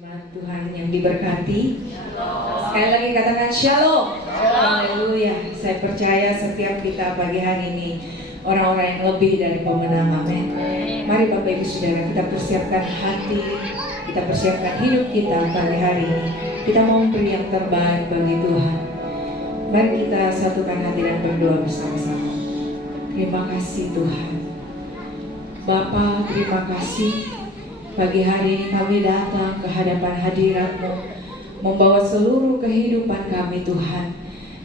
Jemaat Tuhan yang diberkati, sekali lagi katakan shalom. Haleluya. Saya percaya setiap kita pagi hari ini orang-orang yang lebih dari pemenang. Amin. Mari Bapak Ibu Saudara, kita persiapkan hati, kita persiapkan hidup kita pagi hari ini. Kita mau memberi yang terbaik bagi Tuhan. Mari kita satukan hati dan berdoa bersama-sama. Terima kasih Tuhan. Bapa, terima kasih. Pagi hari ini kami datang ke hadapan hadirat-Mu, membawa seluruh kehidupan kami Tuhan.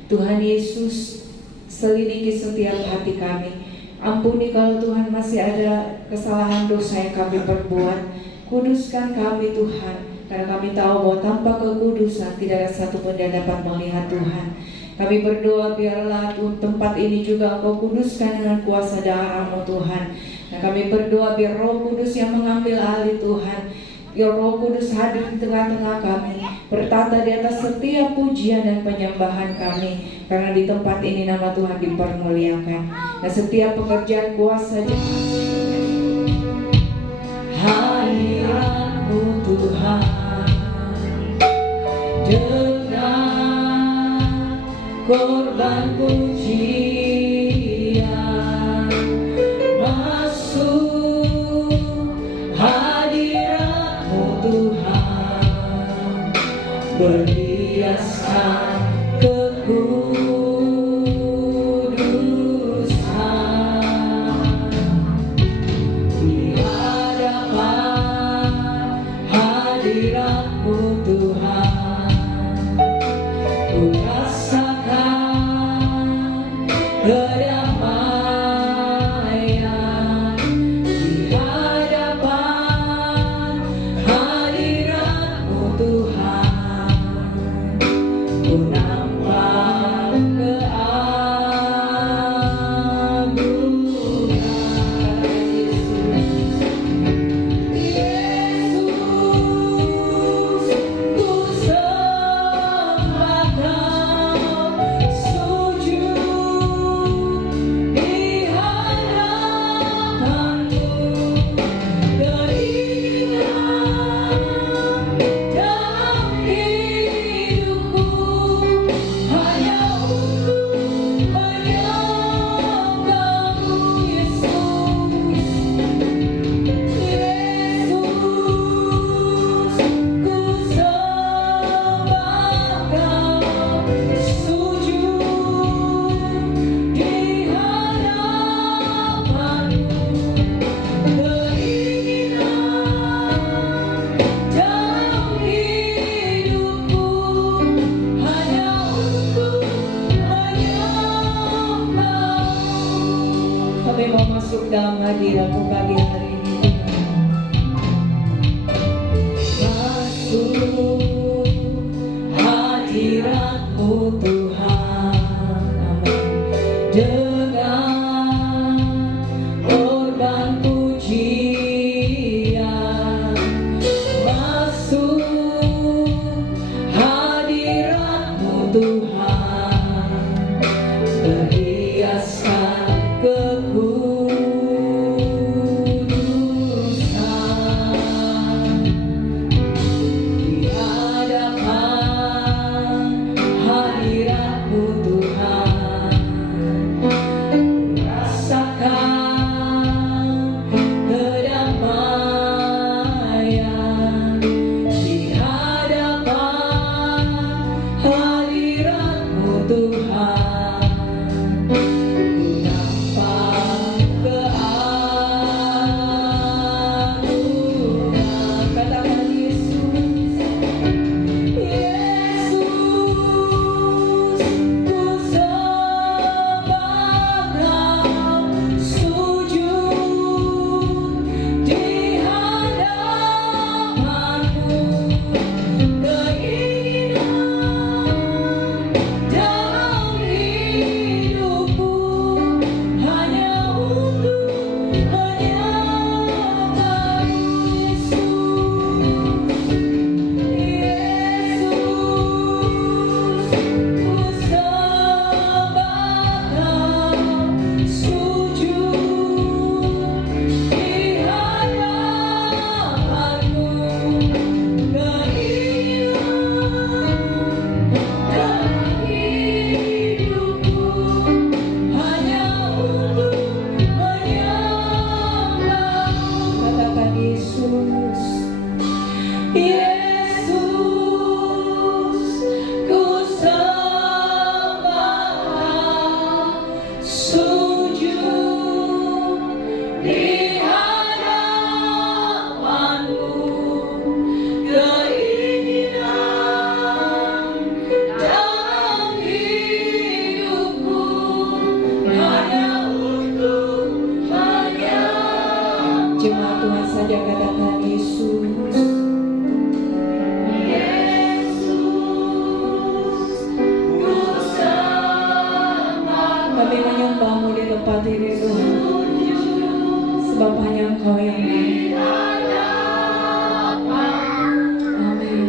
Tuhan Yesus, selidiki setiap hati kami. Ampuni kalau Tuhan masih ada kesalahan dosa yang kami perbuat. Kuduskan kami Tuhan, karena kami tahu bahwa tanpa kekudusan tidak ada satupun yang dapat melihat Tuhan. Kami berdoa biarlah tempat ini juga Engkau kuduskan dengan kuasa darah-Mu Tuhan. Nah, kami berdoa biar Roh Kudus yang mengambil alih Tuhan, biar Roh Kudus hadir di tengah-tengah kami, bertata di atas setiap pujian dan penyembahan kami, karena di tempat ini nama Tuhan dipermuliakan. Dan setiap pekerjaan kuasa hadirat-Mu Tuhan, dengan korban pujian masuk hadirat-Mu Tuhan, berhiaskan kekudusan di hadapan hadirat-Mu Tuhan. Ku rasakan kedamaian di hadapan hadirat-Mu Tuhan. Ku nampak keagungan Yesus. Ku sembah Kau, sujud di hadapan-Mu, keinginan dalam hidupku hanya untuk menyembah-Mu Yesus. Yesus, ku sembah Kau, sujud di hadapan-Mu, keinginan dalam hidupku hanya untuk menyembah-Mu. Kami mau masuk dalam hadirat-Mu pagi hari ini. Masuk hadirat-Mu Tuhan, amin. Dengan korban pujian masuk hadirat-Mu Tuhan, berhiaskan kekudusan di hadapan hadirat-Mu Tuhan. Rasakan kedamaian di hadapan hadirat-Mu Tuhan. Ku Kami menyembah-Mu di tempat ini Tuhan, sebab hanya Engkau yang baik. Amin.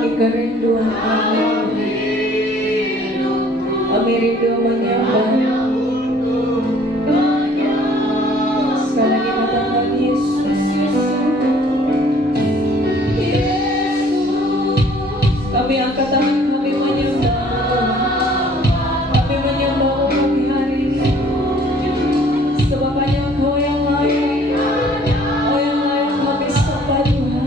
Di kerinduan kami rindu menyembah. Sekali lagi katakan Yesus, Yesus. Kami angkat tangan, kami menyembah. Kami menyembah pagi hari ini, sebab hanya Engkau yang layak. Engkau yang layak kami sembah Tuhan.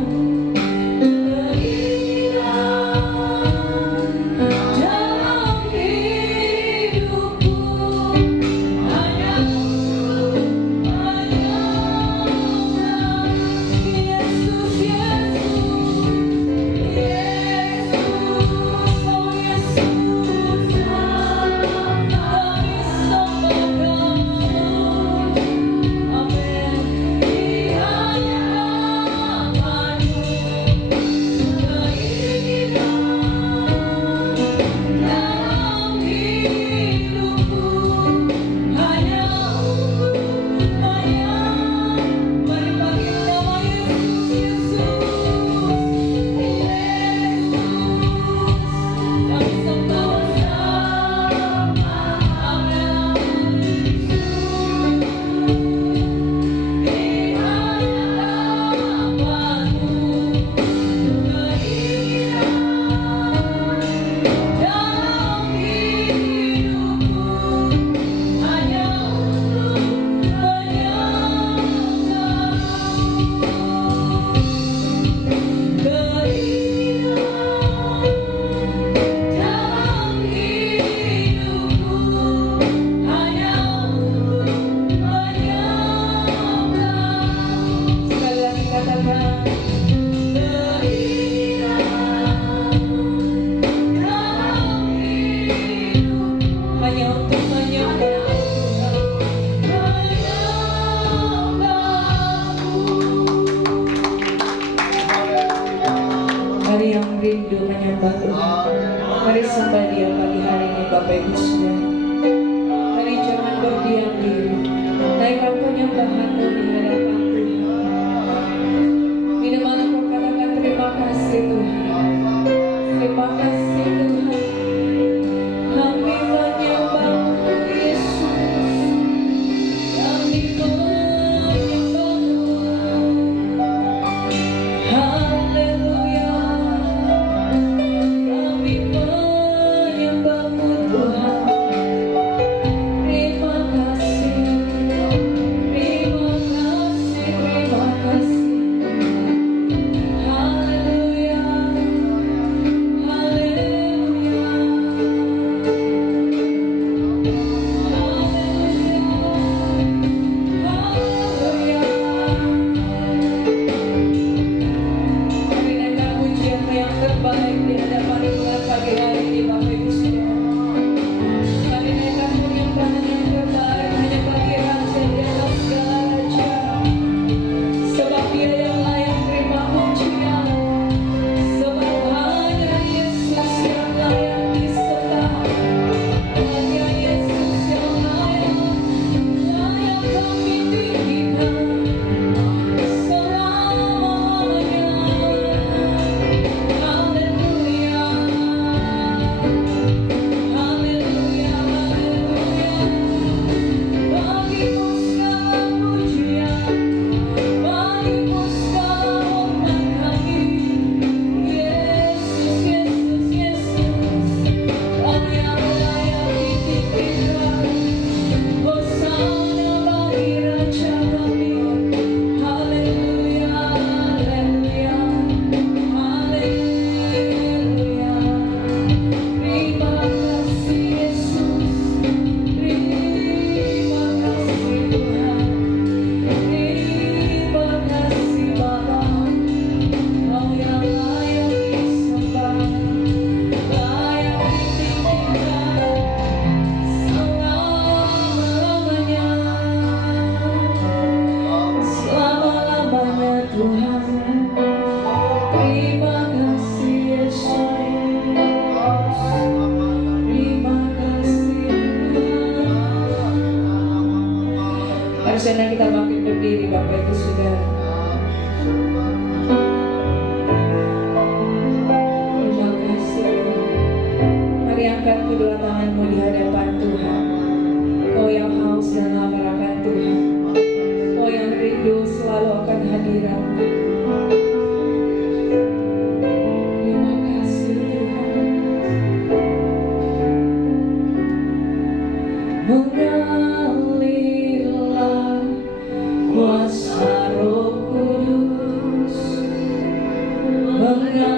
Mari yang rindu menyembah Tuhan, mari sembah Dia pagi hari ini Bapak Ibu Saudara. Mari jangan berdiam diri, naikkan penyembahanmu di hadapan Tuhan. Di mana kau katakan terima kasih Tuhan, terima kasih Tuhan. Kami menyembah Yesus, kami menyembah-Mu. Haleluya, kami menyembah-Mu Tuhan. Terima kasih, terima kasih, terima kasih. Haleluya, haleluya, haleluya. Kami naikkan pujian yang terbaik di hadapan Tuhan pagi hari ini Bapak Ibu Saudara. sejenak kita bangkit berdiri Bapak Ibu Saudara. Terima kasih Tuhan. Mari angkat kedua tanganmu di hadapan Tuhan. Kau yang haus dan lapar akan Tuhan. Kau yang rindu selalu akan hadirat. Terima kasih Tuhan. Mengalirlah kuasa Roh Kudus, mengalirlah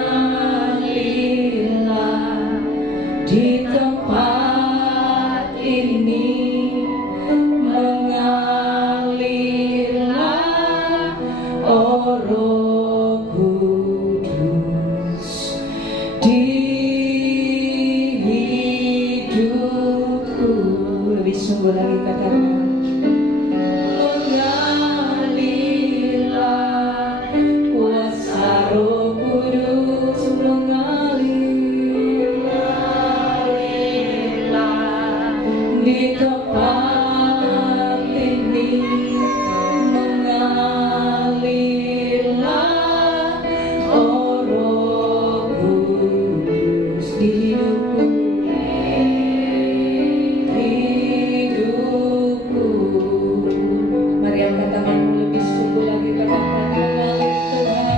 di tempat ini, mengalirlah oh Roh Kudus di hidupku. Lebih sungguh lagi katakan, mengalirlah kuasa Roh Kudus, mengalirlah di tempat ini, mengalirlah oh Roh Kudus di hidupku. Mari angkat tanganmu lebih sungguh lagi katakan, mengalir Tuhan.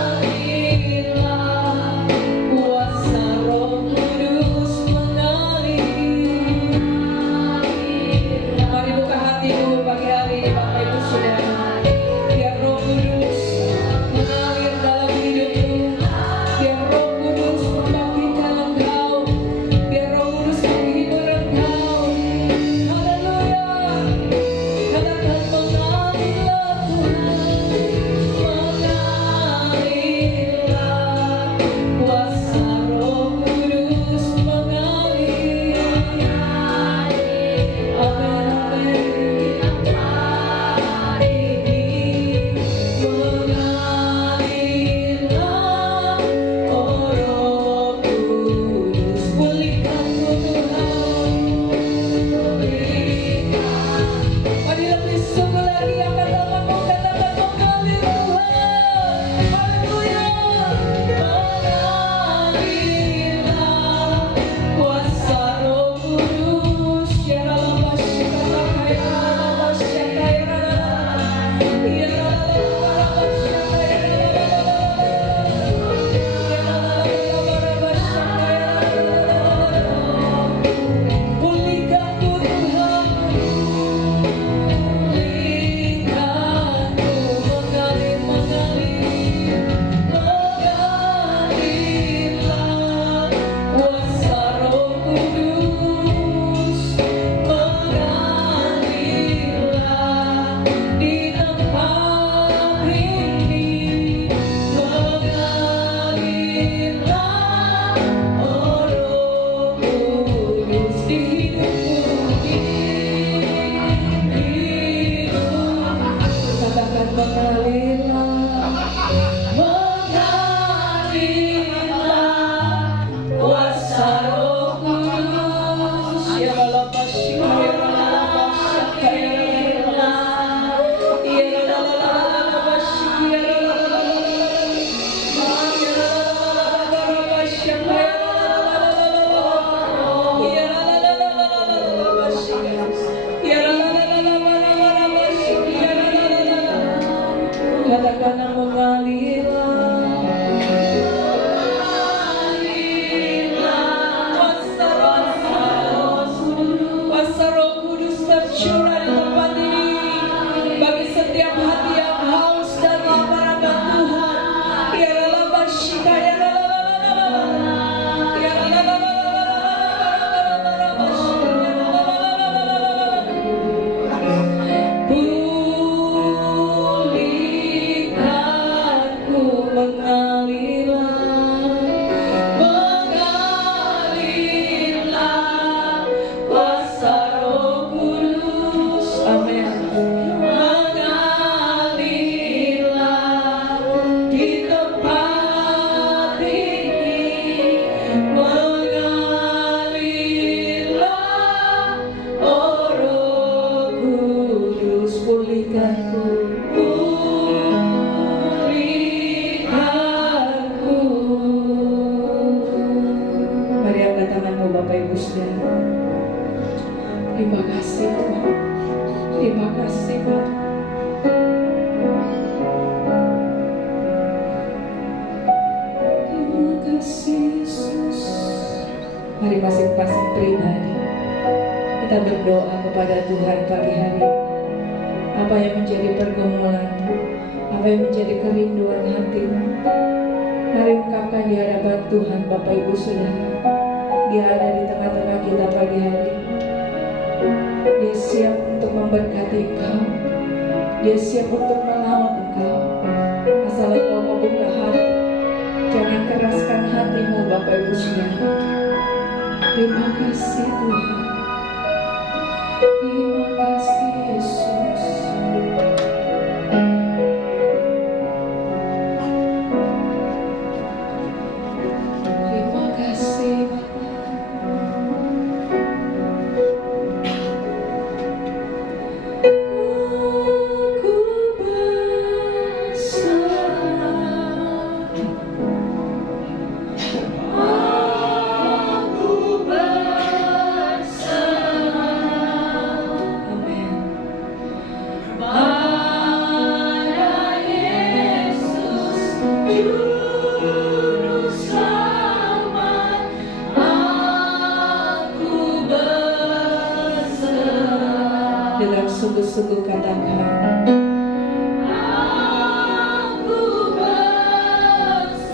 Mengalirlah kuasa Roh Kudus, mengalir. Mari buka hatimu pagi hari ini Bapak Ibu Saudara. Biar Roh Kudus mengalir dalam hidupmu. Biar Roh Kudus membangkitkan engkau. Biar Roh Kudus menghibur engkau. Haleluya. Katakan mengalirlah Tuhan. Mengalirlah kuasa Roh Kudus, mengalir. Amin, amin. Mengalirlah oh Roh Kudus, pulihkanku Tuhan. Mari lebih sungguh lagi angkat tanganmu, katakan mengalir Tuhan. Haleluya. Mengalirlah kuasa Roh Kudus. Ya Allah, syakata kaya Allah, syakaya Allah. Ya Allah, syakaya Allah. Pulihkanku Tuhan. Mengalirlah kuasa Roh Kudus, mengalirlah di tempat ini, mengalirlah oh Roh Kudus di hidupku. Katakan mengalirlah, mengalirlah kuasa Roh Kudus. Ya Allah, syakaya Allah, syakaya Allah. Ya Allah, syakaya Allah, syakaya Allah. Ya Allah, katakan mengalirlah, kuasa Roh Kudus tercurah di tempat ini bagi setiap hati yang haus dan lapar akan Tuhan. Ya Allah, basyika ya Allah. Ya Allah, pulihkanku, mengalirlah, mengalirlah kuasa Roh Kudus. Amin. Mengalirlah di tempat ini, mengalirlah oh Roh tangan-Mu Bapak Ibu Saudara. Terima kasih Tuhan. Terima kasih Tuhan. Terima kasih Yesus. Mari masing-masing pribadi kita berdoa kepada Tuhan pagi hari. Apa yang menjadi pergumulan-Mu, apa yang menjadi kerinduan hati-Mu, mari ungkapkan di hadapan Tuhan Bapak Ibu Saudara. Dia ada di tengah-tengah kita pagi hari. Dia siap untuk memberkati engkau. Dia siap untuk merawat engkau. Asal engkau membuka hati, jangan keraskan hatimu Bapak Ibu Saudara. Terima kasih Tuhan. Terima kasih Yesus. Terima kasih dengan sungguh-sungguh katakan, aku berserah.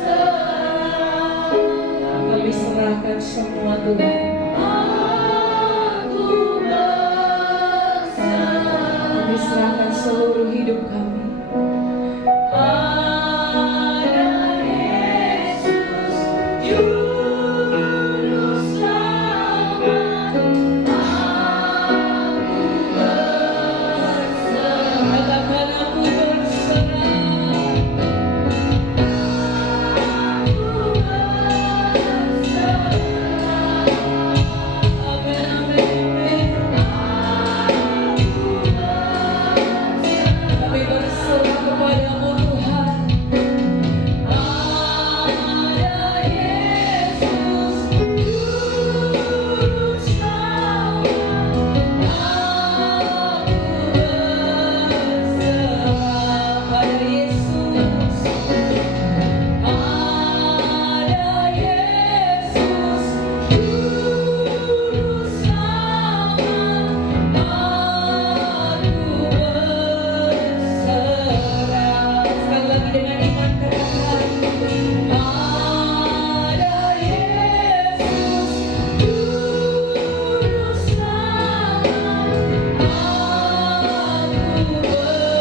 Kami serahkan semua Tuhan. Aku berserah. Kami serahkan seluruh hidup kami. Pada Yesus, Juru Selamat. Katakan aku berserah. Amin, amin, amin. Kami berserah kepadamu Tuhan. Pada Yesus, Juru Selamat. Pada Yesus, pada Yesus, Juru Selamat, aku berserah. Sekali lagi dengan iman katakan, pada Yesus, Juru Selamat, aku berserah.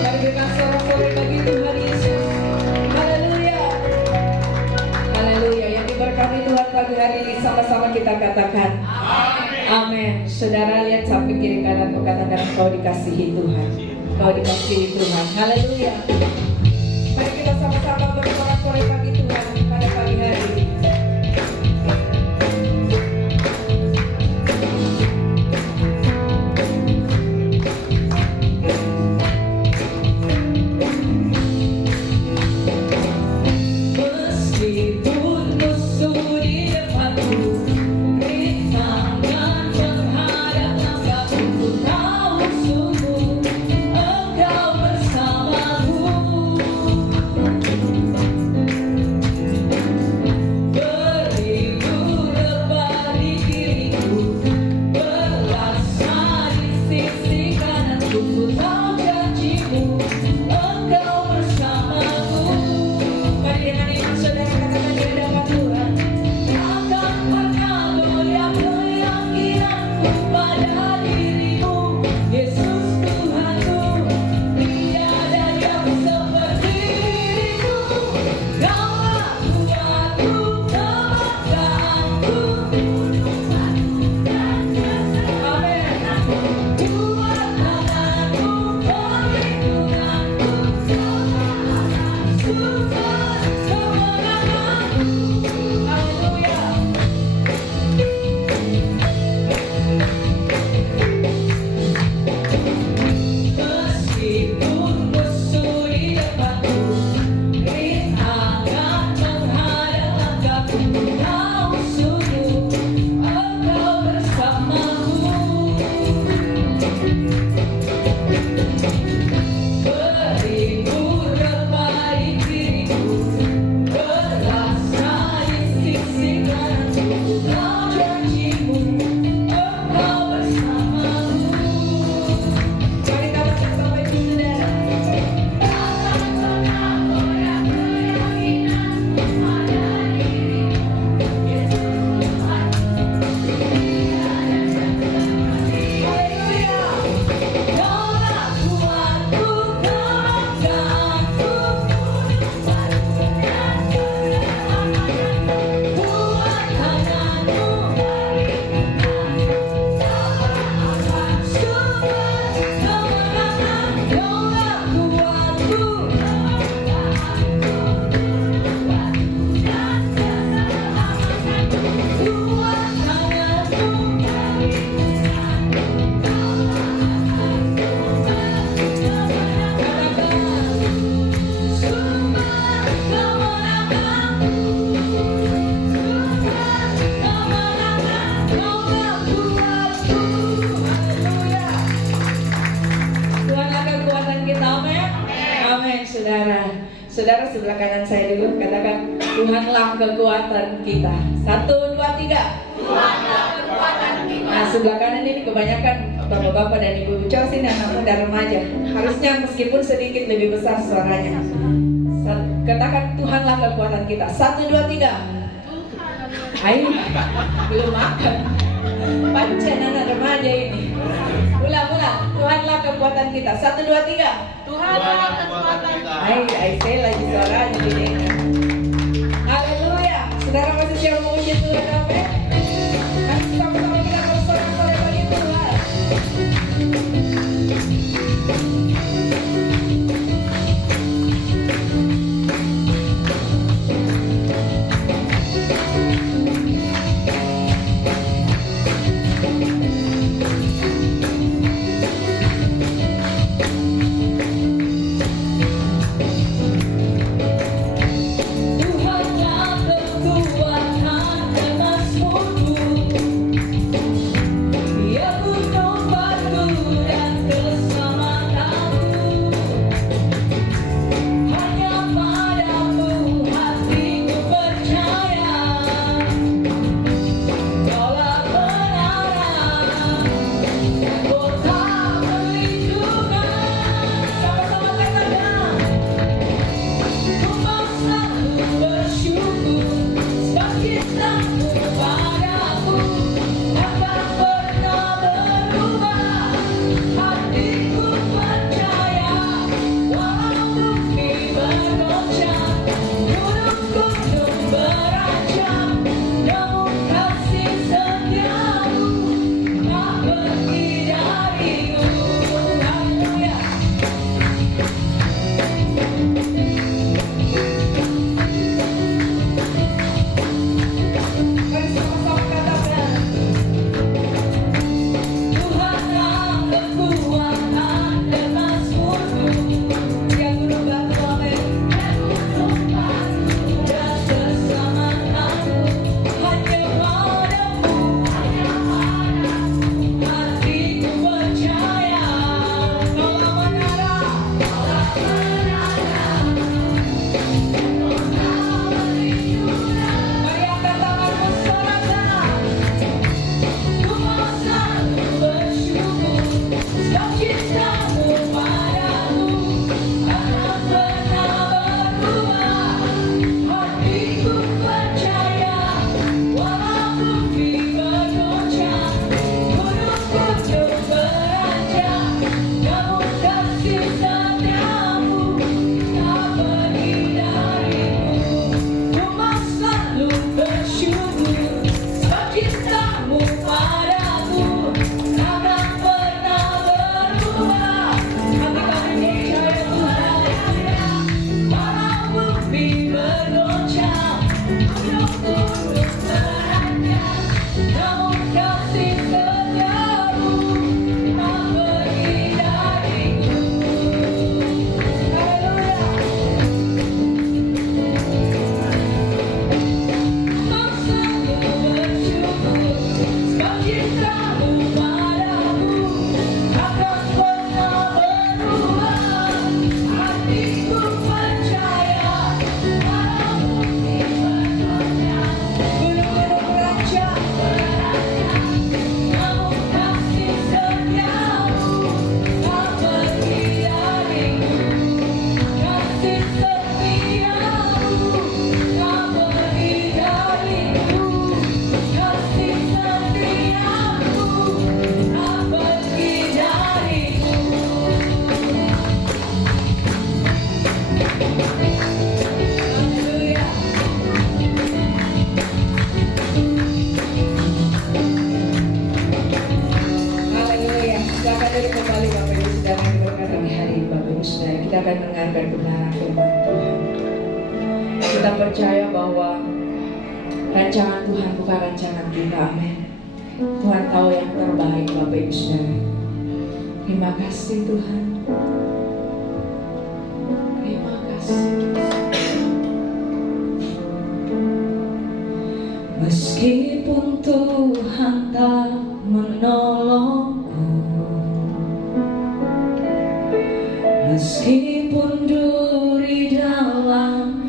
Mari berikan sorak-sorai bagi Tuhan Yesus. Haleluya. Haleluya. Yang diberkati Tuhan pagi hari ini sama-sama kita katakan amin. Saudara lihat samping kiri kanan, katakan kau dikasihi Tuhan. Kau dikasihi Tuhan. Haleluya. Mari kita sama-sama bersorak-sorai bagi Tuhan pada pagi hari ini. Meskipun musuh di depanku, rintangan menghadap langkahku, tahu sungguh Engkau bersamaku. kanan saya dulu, katakan Tuhanlah kekuatan kita. 1, 2, 3. Tuhanlah kekuatan kita. Nah, sebelah kanan ini kebanyakan bapak-bapak dan ibu-ibu. Coba sini anak muda remaja. Harusnya meskipun sedikit lebih besar suaranya. Katakan Tuhanlah kekuatan kita. 1, 2, 3. Ayo, belum makan. Pancen anak remaja ini. Ulang. Tuhanlah kekuatan kita. 1, 2, 3. Tuhanlah kekuatan kita. Ayo, saya lagi suaranya gini. Haleluya. Saudara masih siap memuji Tuhan, amin. Sama-sama kita bersorak-sorai bagi Tuhan. Kita percaya bahwa rancangan Tuhan bukan rancangan kita, amin. Tuhan tahu yang terbaik, Bapak Ibu Saudara. Terima kasih Tuhan. Terima kasih. Meskipun Tuhan tak menolongku, meskipun duri dalam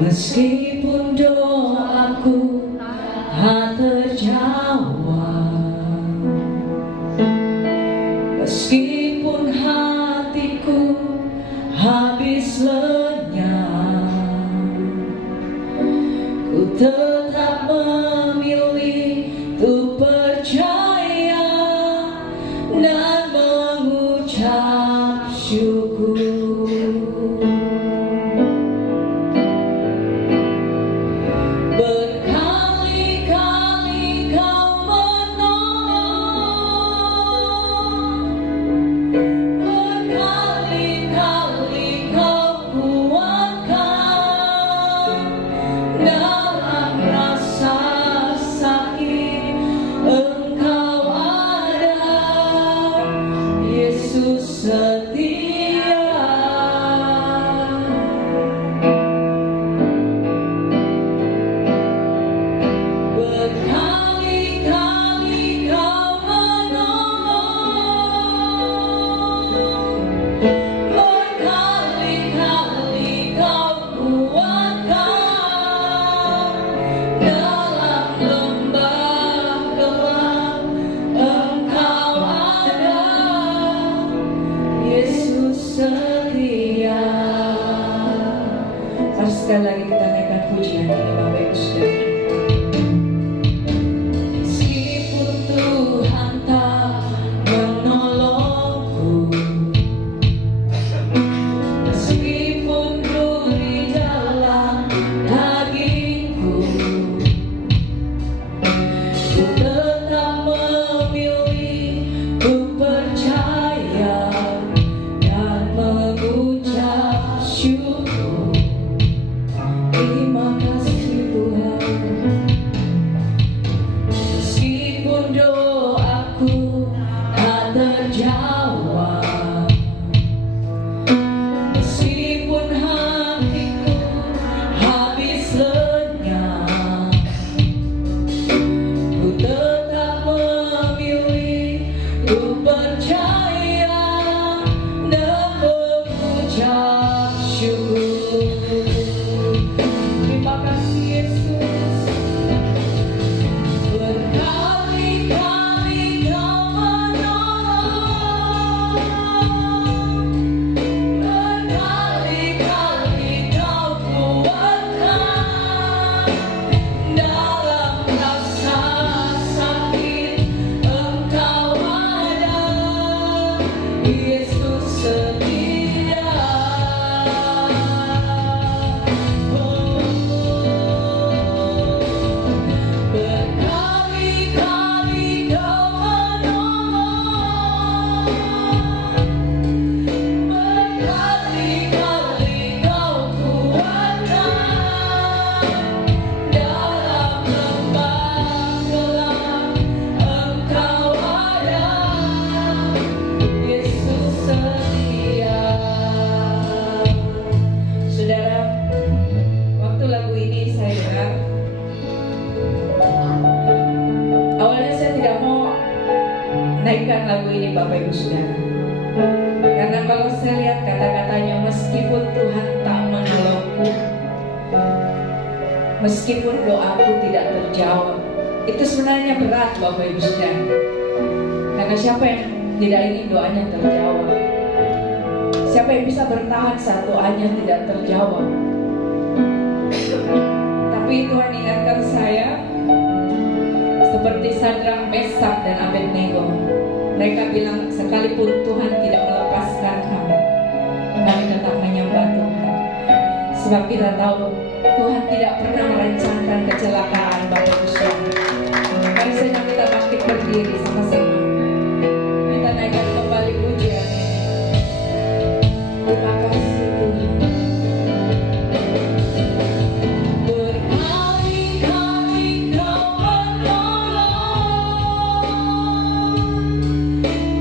Meskipun doaku tak terjawab, meskipun hatiku habis lenyap, ku tetap memilih untuk percaya dan mengucap syukur. Berkali-kali kau menolong, berkali-kali kau kuatkan dalam rasa sakit. Engkau ada, Yesus setia. Berkali-kali kau menolong, berkali-kali kau kuatkan dalam lembah gelap. Engkau ada, Yesus setia. Mari sekali lagi kita naikkan pujian ini Bapak Ibu Saudara. Meskipun Tuhan tak menolongku, meskipun duri dalam dagingku, ku tetap memilih untuk percaya dan mengucap syukur. Terima kasih Tuhan. Meskipun doaku tak terjawab, meskipun hatiku habis lenyap, ku tetap memilih untuk percaya dan mengucap syukur. Terima kasih Yesus. Berkali-kali kau menolong, berkali-kali kau kuatkan dalam rasa sakit. Engkau ada, Yesus setia. Berkali-kali kau menolong, berkali-kali kau kuatkan dalam lembah gelap. Engkau ada, Yesus setia. Saudara, waktu lagu ini saya dengar, awalnya saya tidak mau naikkan lagu ini Bapak Ibu Saudara, karena kalau saya lihat kata-katanya, meskipun Tuhan tak menolongku, meskipun doaku tidak terjawab, itu sebenarnya berat Bapak Ibu Saudara. Karena siapa yang tidak ingin doanya terjawab? Siapa yang bisa bertahan saat doanya tidak terjawab? Tapi Tuhan ingatkan saya, seperti Sadrak, Mesak, dan Abednego. Mereka bilang, sekalipun Tuhan tidak melepaskan kami tetap menyembah Tuhan. Sebab kita tahu Tuhan tidak pernah merancangkan kecelakaan Bapak Ibu Saudara. Mari saja kita bangkit berdiri sama-sama. Kita naikkan kembali pujian ini. Terima kasih Tuhan. Berkali-kali kau menolong,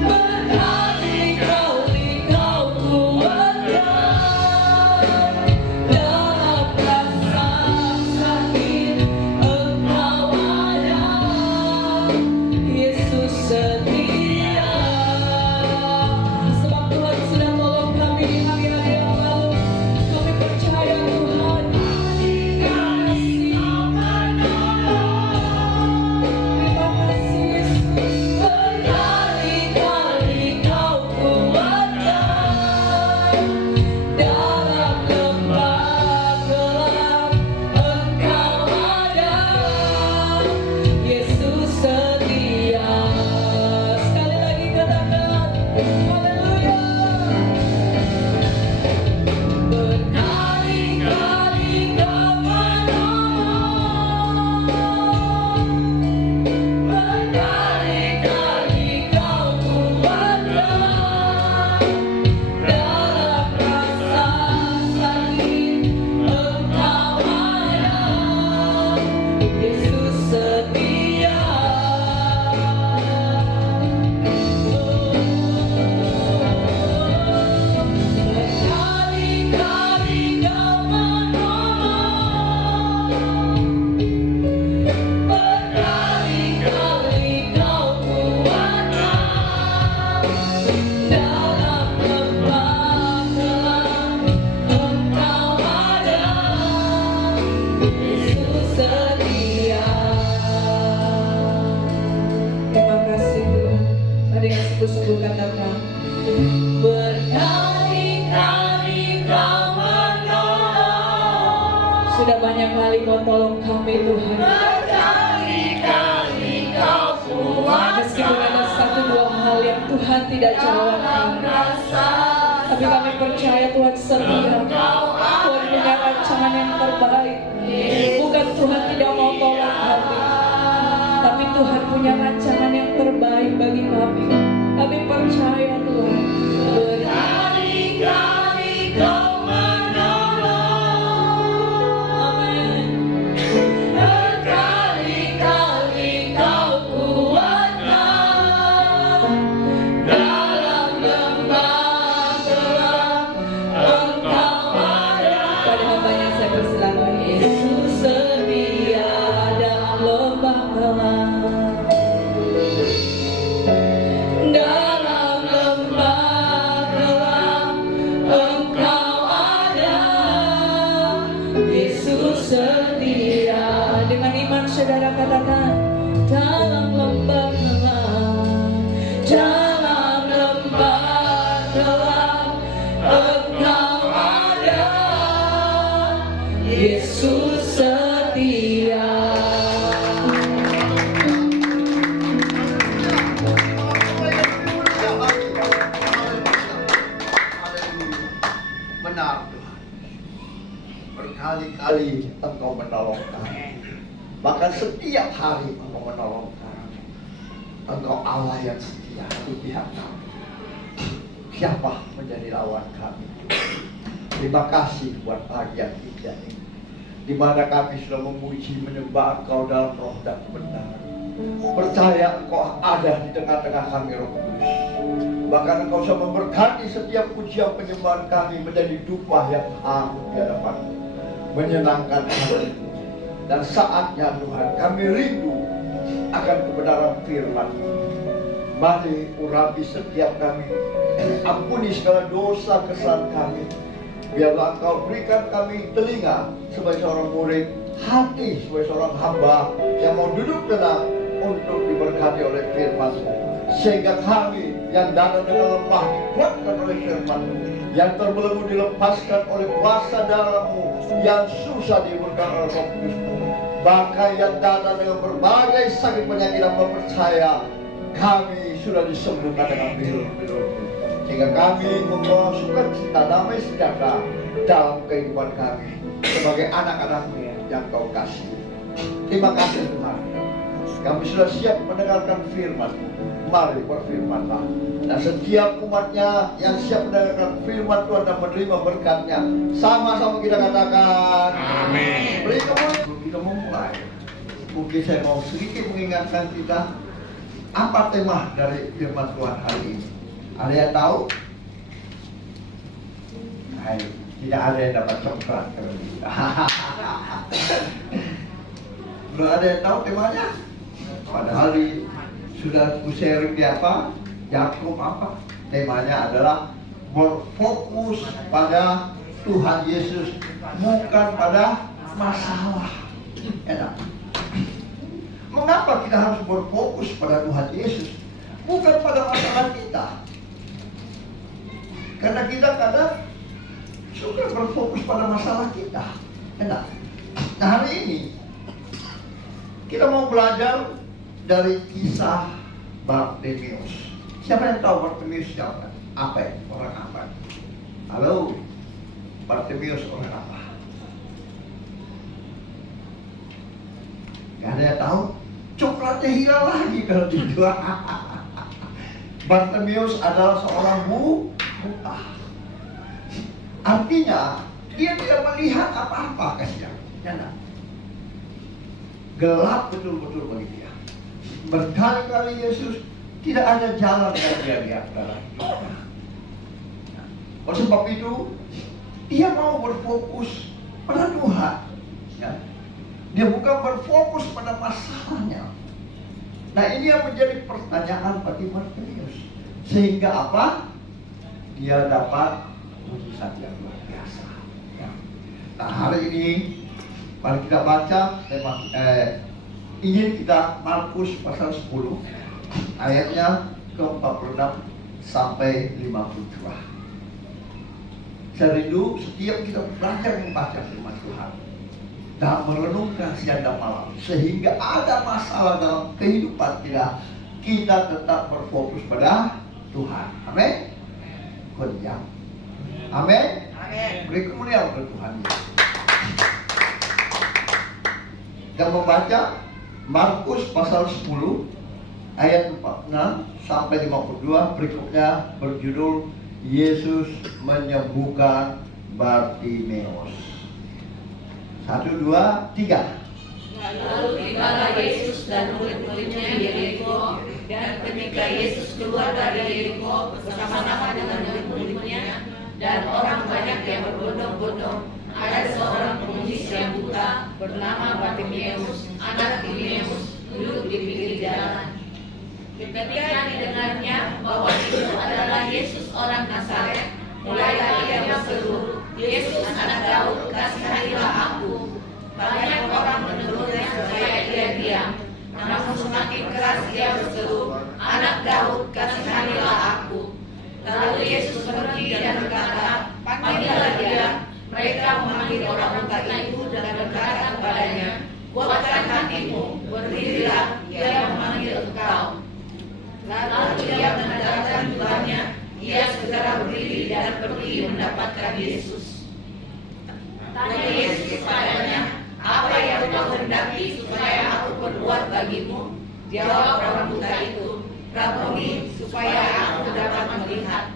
berkali-kali kau kuatkan dalam rasa sakit. Engkau ada, Yesus banyak kali Kau tolong kami Tuhan. Meskipun ada satu dua hal yang Tuhan tidak jawab kami, tapi kami percaya Tuhan setia. Tuhan punya rancangan yang terbaik. Bukan Tuhan tidak mau tolong kami, tapi Tuhan punya rancangan yang terbaik bagi kami. Kami percaya Tuhan. Berkali-kali Kau menolong. Amin. Berkali-kali Kau kuatkan. Dalam lembah gelap Engkau ada. Pada hambanya saya persilakan. Yesus sedia dalam lembah gelap. Dalam lembah gelap Engkau ada. Yesus sedia. Dengan iman saudara katakan, dalam lembah gelap, dalam lembah gelap Engkau ada. Yesus setia. Benar Tuhan. Berkali-kali Engkau menolong kami. Bahkan setiap hari Engkau menolong kami. Engkau Allah yang setia di pihak kami. Siapa menjadi lawan kami? Terima kasih buat pagi yang indah ini, di mana kami sudah memuji menyembah Engkau dalam roh dan kebenaran. Percaya Engkau ada di tengah-tengah kami, Roh Kudus. Bahkan Engkau sudah memberkati setiap pujian penyembahan kami menjadi dupa yang hangat di hadapan, menyenangkan hati. Dan saatnya Tuhan, kami rindu akan kebenaran firman. Mari urapi setiap kami, ampuni segala dosa kesalahan kami. Biarlah Engkau berikan kami telinga sebagai seorang murid, hati sebagai seorang hamba yang mau duduk tenang untuk diberkati oleh firman-Mu. Sehingga kami yang dalam dengan lemah dikuatkan oleh firman-Mu, yang terbelenggu dilepaskan oleh kuasa darah-Mu, yang susah diberikan oleh Roh Kudus-Mu. Bahkan yang datang dengan berbagai sakit penyakit dan percaya, kami sudah disembuhkan dengan firman-Mu. Sehingga kami membawa sukacita damai sejahtera dalam kehidupan kami sebagai anak-anak-Mu yang Kau kasih. Terima kasih Tuhan. Kami sudah siap mendengarkan firman-Mu. Mari berfirman-Lah. Dan setiap umat-Nya yang siap mendengarkan firman Tuhan dan menerima berkat-Nya, sama-sama kita katakan amin. Beri kemuliaan. Kita memulai. Mungkin saya mau sedikit mengingatkan kita apa tema dari firman Tuhan hari ini. Ada yang tahu? Hai, tidak ada yang dapat coklat. Belum ada yang tahu temanya? Padahal sudah sharing di apa? Yakub apa? Temanya adalah berfokus pada Tuhan Yesus, bukan pada masalah. Enak. Mengapa kita harus berfokus pada Tuhan Yesus, bukan pada masalah kita? Karena kita kadang suka berfokus pada masalah kita. Enak. Nah, hari ini kita mau belajar dari kisah Bartimeus. Siapa yang tahu Bartimeus siapa? Apa ya? Orang apa? Halo, Bartimeus orang apa? Gak ada yang tahu? Coklatnya hilang lagi kalau dijual. Bartimeus adalah seorang buta. Artinya dia tidak melihat apa-apa, kasihan. Gelap betul-betul bagi dia. Berkali-kali Yesus tidak ada jalan yang dia lihat dalam hidupnya. Oleh sebab itu dia mau berfokus pada Tuhan. Ya. Dia bukan berfokus pada masalahnya. Nah, ini yang menjadi pertanyaan bagi Bartimeus. Sehingga apa? Dia dapat mujizat yang luar biasa. Ya. Nah, hari ini mari kita baca Injil kita Markus pasal 10 ayatnya ke-46 sampai 52. Saya rindu setiap kita belajar membaca firman Tuhan. dan merenungkan siang dan malam, sehingga ada masalah dalam kehidupan kita tetap berfokus pada Tuhan. Amin. Kerja. Amin. Beri kemuliaan kepada Tuhan. Kita membaca Markus pasal 10 ayat 46 sampai 52, berikutnya berjudul Yesus menyembuhkan Bartimeus. 1, 2, 3. Lalu tibalah Yesus dan murid-muridnya di Yeriko, dan ketika Yesus keluar dari Yeriko bersama-sama dengan murid-muridnya dan orang banyak yang berbondong-bondong, ada seorang pengemis yang buta bernama Bartimeus, anak Timeus, duduk di pinggir jalan. Ketika didengarnya bahwa itu adalah Yesus orang Nazaret, mulailah ia berseru, "Yesus anak Daud, kasihanilah aku." Banyak orang menegurnya supaya ia diam, namun semakin keras ia berseru, "Anak Daud, kasihanilah aku." Lalu Yesus pergi dan berkata, "Panggillah dia." Mereka memanggil orang buta itu dan berkata kepadanya, "Kuatkan hatimu, berdirilah, ia memanggil engkau." Lalu dia menendangkan jubahnya, ia segera berdiri dan pergi mendapatkan Yesus. Tanya Yesus kepadanya, "Apa yang kau hendaki supaya aku perbuat bagimu?" Jawab orang buta itu, "Rabuni, supaya aku dapat melihat."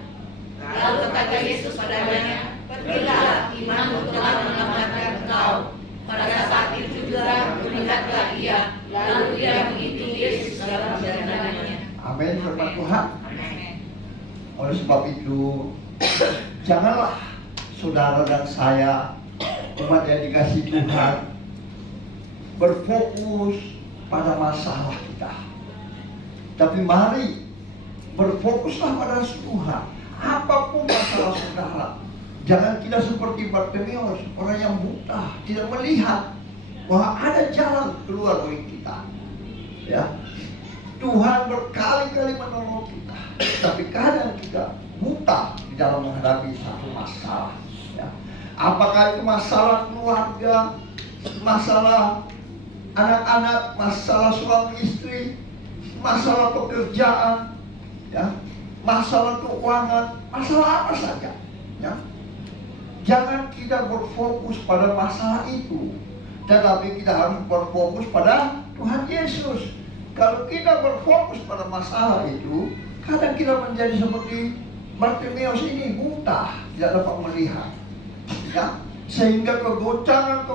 Lalu kata Yesus padanya, "Pergilah, imanmu telah menyelamatkan engkau." Pada saat itu juga melihatlah ia, lalu ia mengikuti Yesus dalam perjalanannya. Amin, firman Tuhan. Oleh sebab itu, janganlah saudara dan saya, umat yang dikasihi Tuhan, berfokus pada masalah kita. Tapi mari berfokuslah pada Tuhan. Apapun masalah saudara, jangan kita seperti Bartimeus, orang yang buta, tidak melihat bahwa ada jalan keluar bagi kita. Ya, Tuhan berkali-kali menolong kita, tapi kadang kita buta di dalam menghadapi satu masalah. Ya. Apakah itu masalah keluarga, masalah anak-anak, masalah suami istri, masalah pekerjaan, ya, masalah keuangan, masalah apa saja. Ya. Jangan kita berfokus pada masalah itu, tetapi kita harus berfokus pada Tuhan Yesus. Kalau kita berfokus pada masalah itu, kadang kita menjadi seperti Bartimeus ini, buta, tidak dapat melihat. Ya, sehingga kegoncangan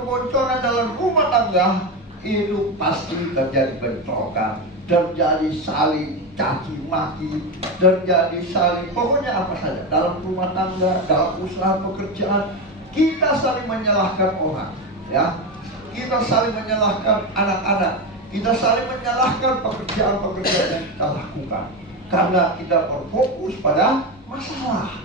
dalam rumah tangga itu pasti terjadi bentrokan, terjadi saling caci maki, terjadi saling, pokoknya apa saja dalam rumah tangga, dalam usaha pekerjaan, kita saling menyalahkan orang, ya, kita saling menyalahkan anak-anak, kita saling menyalahkan pekerjaan-pekerjaan yang kita lakukan karena kita berfokus pada masalah.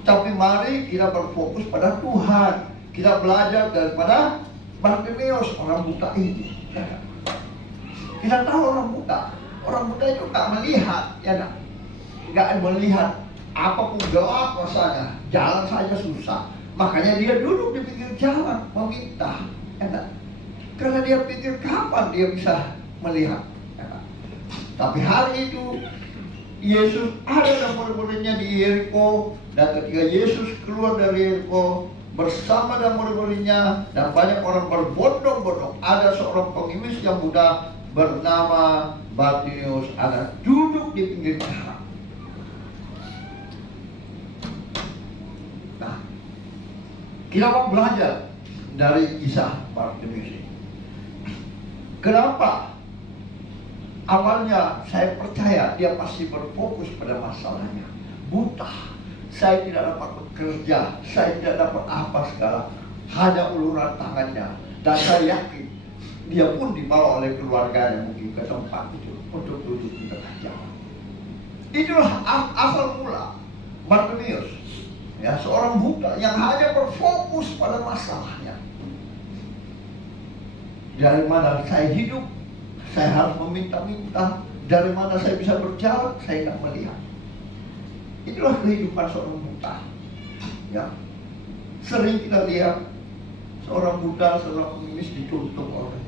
Tapi mari kita berfokus pada Tuhan. Kita belajar daripada Bartimeus, orang buta ini. Kita tahu orang buta itu nggak melihat, ya nggak melihat, apapun gelap rasanya, jalan saja susah. Makanya dia duduk di pinggir jalan meminta, ya. Karena dia pikir kapan dia bisa melihat. Tapi hari itu Yesus ada dan murid-muridnya di Yeriko, dan ketika Yesus keluar dari Yeriko bersama dengan murid-muridnya dan banyak orang berbondong-bondong, ada seorang pengemis yang buta bernama Bartimeus, ada duduk di pinggir jalan. Nah, kita mau belajar dari kisah Bartimeus ini. Kenapa? Awalnya saya percaya dia pasti berfokus pada masalahnya. Buta, saya tidak dapat bekerja, saya tidak dapat apa segala, hanya uluran tangannya. Dan saya yakin dia pun dibawa oleh keluarganya mungkin ke tempat itu untuk duduk di tengah jalan. Itulah asal mula Bartimeus, ya, seorang buta yang hanya berfokus pada masalahnya. Dari mana saya hidup, saya harus meminta-minta. Dari mana saya bisa berjalan, saya tidak melihat. Itulah kehidupan seorang buta. Ya, sering kita lihat Seorang buta, seorang pengemis dituntut oleh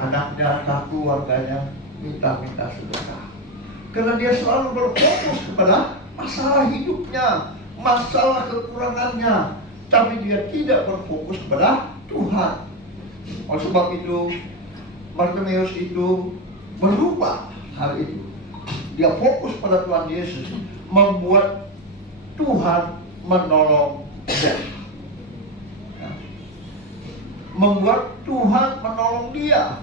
anaknya, keluarganya, minta sedekah. Karena dia selalu berfokus kepada masalah hidupnya, masalah kekurangannya, tapi dia tidak berfokus kepada Tuhan. Oleh sebab itu, Bartimeus itu berubah hal itu. Dia fokus pada Tuhan Yesus, membuat Tuhan menolong dia. Membuat Tuhan menolong dia.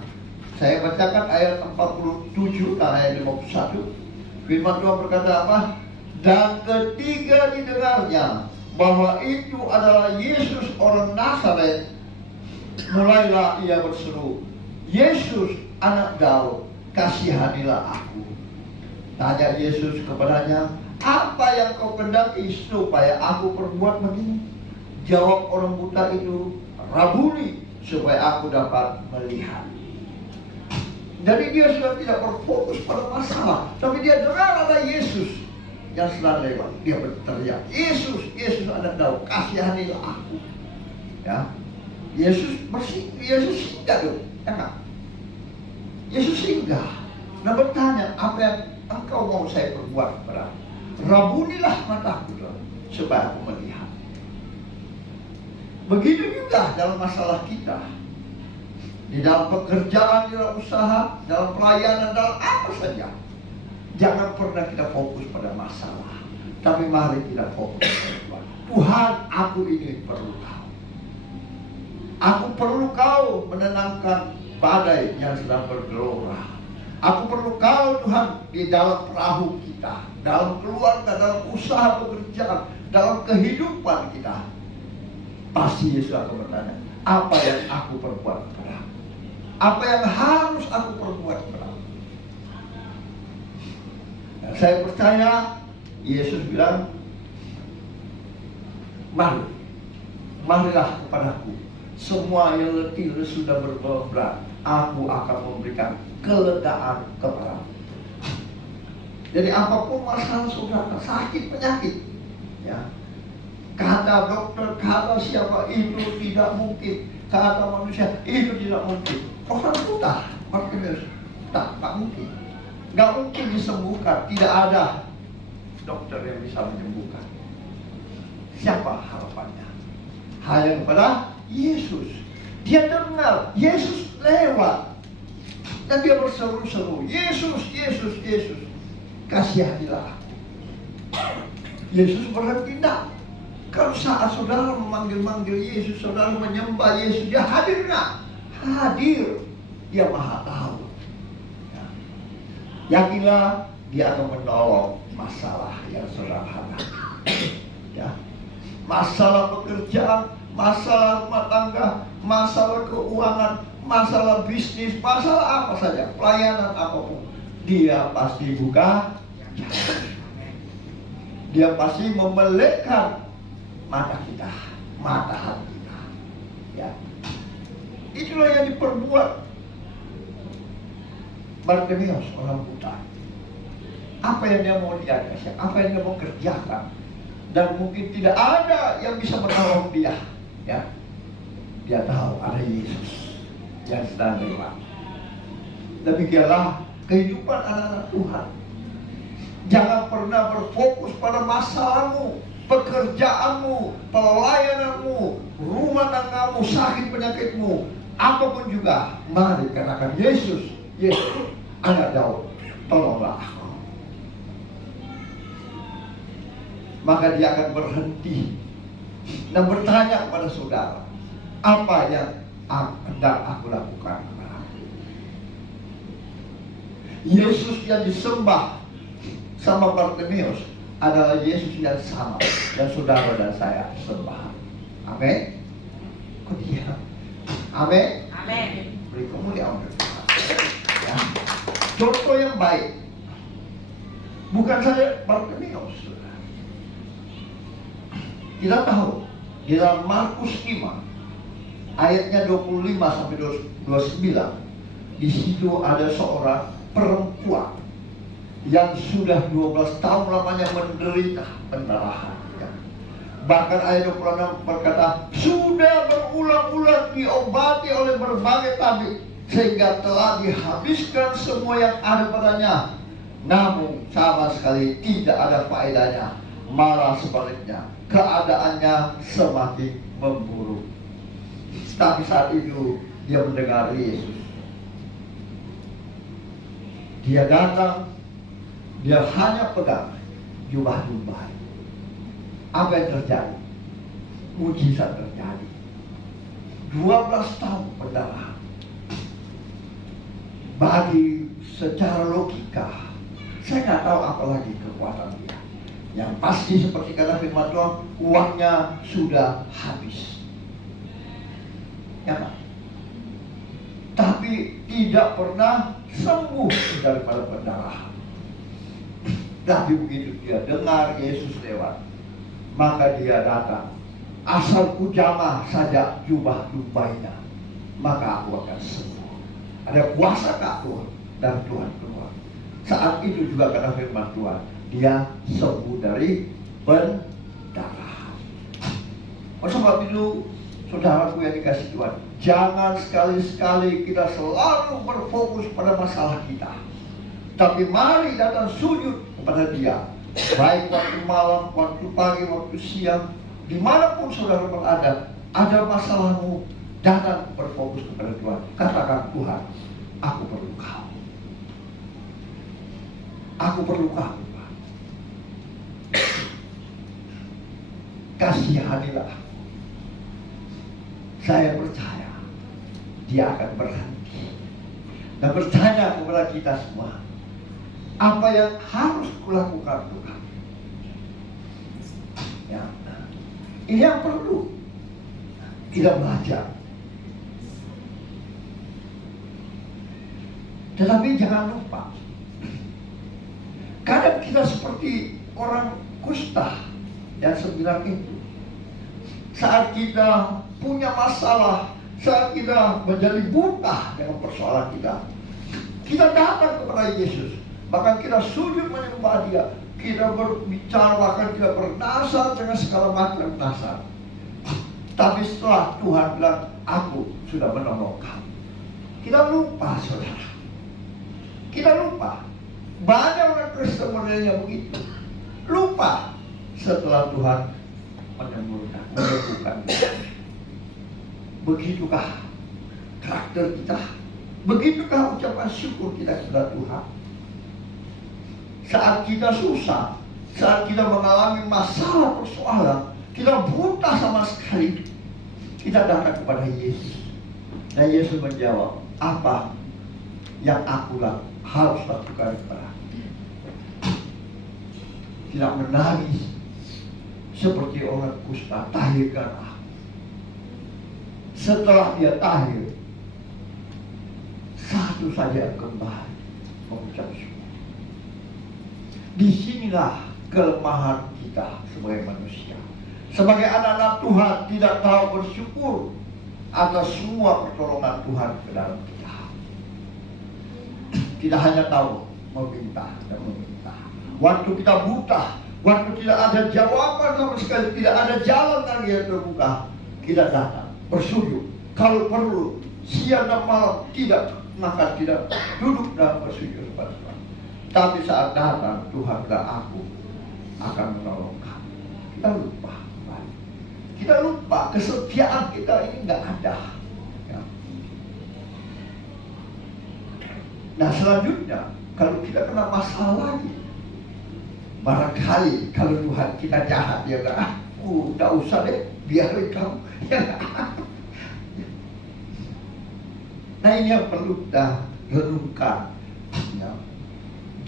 Saya bacakan ayat 47 dan ayat 51. Firman Tuhan berkata apa? Dan ketika didengarnya bahwa itu adalah Yesus orang Nazaret, mulailah ia berseru, Yesus anak Daud, kasihanilah aku. Tanya Yesus kepadanya, apa yang kau kehendaki supaya aku perbuat begini? Jawab orang buta itu, Rabuni, supaya aku dapat melihat. Jadi dia sudah tidak berfokus pada masalah, tapi dia dengar ada Yesus yang sedang lewat. Dia berteriak, Yesus, Yesus anak Daud, kasihanilah aku. Ya, Yesus singgah dong, ya. Yesus singgah. Nah bertanya, apa yang engkau mau saya perbuat kepada? Rabunilah mataku supaya aku melihat. Begitu juga dalam masalah kita. Di dalam pekerjaan, di dalam usaha, dalam pelayanan, dalam apa saja. Jangan pernah kita fokus pada masalah, tapi mari kita fokus pada Tuhan. Tuhan, aku ini perlu kau. Aku perlu kau menenangkan badai yang sedang bergelora. Aku perlu kau Tuhan di dalam perahu kita, dalam keluarga, dalam usaha pekerjaan, dalam kehidupan kita. Pasti Yesus akan bertanya, apa yang aku perbuat kepadamu? Apa yang harus aku perbuat kepadamu? Nah, saya percaya Yesus bilang, marilah kepadaku, semua yang letih sudah berat, aku akan memberikan kelegaan kepadamu. Jadi apapun masalah saudara, sakit penyakit, ya, kata dokter, kata siapa itu tidak mungkin, kata manusia itu tidak mungkin. Orang buta, Bartimeus, tak mungkin, nggak mungkin disembuhkan. Tidak ada dokter yang bisa menyembuhkan. Siapa harapannya? Hanya kepada Yesus. Dia dengar Yesus lewat dan dia berseru-seru, Yesus, Yesus, Yesus, kasihanilah aku. Yesus berhenti tidak. Kalau saat saudara memanggil-manggil Yesus, saudara menyembah Yesus, dia hadir enggak? Hadir. Dia maha tahu. Ya. Yakinlah dia akan menolong masalah yang saudara hadapi. Ya. Masalah pekerjaan, masalah rumah tangga, masalah keuangan, masalah bisnis, masalah apa saja, pelayanan apapun, dia pasti buka jalan. Dia pasti memelekkan mata kita, mata hati kita. Ya. Itulah yang diperbuat Bartimeus, orang buta. Apa yang dia mau lihat, apa yang dia mau kerjakan, dan mungkin tidak ada yang bisa menolong dia. Ya, dia tahu ada Yesus yang sedang lewat. Demikianlah kehidupan anak-anak Tuhan. Jangan pernah berfokus pada masalahmu, pekerjaanmu, pelayananmu, rumah tanggamu, sakit penyakitmu, apapun juga. Mari katakan, Yesus, Yesus, anak Daud, tolonglah aku. Maka dia akan berhenti dan bertanya kepada saudara, apa yang hendak aku lakukan? Yesus yang disembah sama Bartimeus adalah Yesus yang sama dan saudara dan saya sembah. Amin. Kok dia? Amin. Amin. Beri kemuliaan untuk Tuhan. Ya. Contoh yang baik, bukan saja Bartimeus. Kita tahu di dalam Markus 5 ayatnya 25 sampai 29, di situ ada seorang perempuan yang sudah 12 tahun lamanya menderita pendarahan. Ya. Bahkan ayat 26 berkata, sudah berulang-ulang diobati oleh berbagai tabib, sehingga telah dihabiskan semua yang ada padanya. Namun sama sekali tidak ada faedahnya. Malah sebaliknya, keadaannya semakin memburuk. Tapi saat itu dia mendengar Yesus. Dia datang, dia hanya pegang jubah domba. Apa yang terjadi? Mujizat terjadi. 12 tahun pendarahan. Bagi secara logika, saya nggak tahu apa lagi kekuatan dia. Yang pasti seperti kata firman Tuhan, uangnya sudah habis. Ya kan? Tapi tidak pernah sembuh daripada pendarahan. Tapi begitu dia dengar Yesus lewat, maka dia datang. Asal ku jamah saja jubah dombanya, maka aku akan sembuh. Ada kuasa kak Tuhan, dan Tuhan keluar. Saat itu juga kata firman Tuhan, dia sembuh dari pendarahan. Oleh sebab itu, saudaraku yang dikasih Tuhan, jangan sekali-sekali kita selalu berfokus pada masalah kita. Tapi mari datang sujud kepada Dia. Baik waktu malam, waktu pagi, waktu siang, dimanapun saudara berada, ada masalahmu, datang berfokus kepada Tuhan. Katakan, Tuhan, aku perlu Kau. Aku perlu Kau. Kasihanilah aku. Saya percaya Dia akan berhenti dan bertanya kepada kita semua, apa yang harus kulakukan Tuhan? Ya, ini yang perlu kita belajar. Tetapi jangan lupa, kadang kita seperti orang kusta yang sebilang itu. Saat kita punya masalah, saat kita menjadi buta dengan persoalan kita, kita datang kepada Yesus, bahkan kita sujud menyembah Dia, kita berbicara, bahkan kita bernasar dengan segala macam nasar. Tapi setelah Tuhan bilang, aku sudah menolong kamu, kita lupa, saudara. Kita lupa. Banyak orang Kristen modelnya begitu. Lupa setelah Tuhan menyembuhkan. Begitukah karakter kita? Begitukah ucapan syukur kita kepada Tuhan? Saat kita susah, saat kita mengalami masalah persoalan, kita buta sama sekali, kita datang kepada Yesus. Dan Yesus menjawab, apa yang aku harus lakukan kepada Dia? Tidak menangis seperti orang kusta, tahirkan aku. Setelah dia tahir, satu saja yang kembali mengucap syukur. Disinilah kelemahan kita sebagai manusia, sebagai anak-anak Tuhan, tidak tahu bersyukur atas semua pertolongan Tuhan ke dalam kita. Kita hanya tahu meminta dan meminta. Waktu kita buta, waktu tidak ada jawaban sama sekali, tidak ada jalan lagi yang terbuka, kita datang bersujud. Kalau perlu siang dan malam tidak makan, tidak duduk dalam bersujud kepada Tuhan. Tapi saat datang Tuhan bilang, aku akan menolong kamu. Kita lupa. Kita lupa kesetiaan kita ini nggak ada. Ya. Nah selanjutnya, kalau kita kena masalah lagi, barangkali kalau Tuhan kita jahat, dia bilang, udah usah deh, biarin kamu. Nah ini yang perlu kita renungkan. Ya.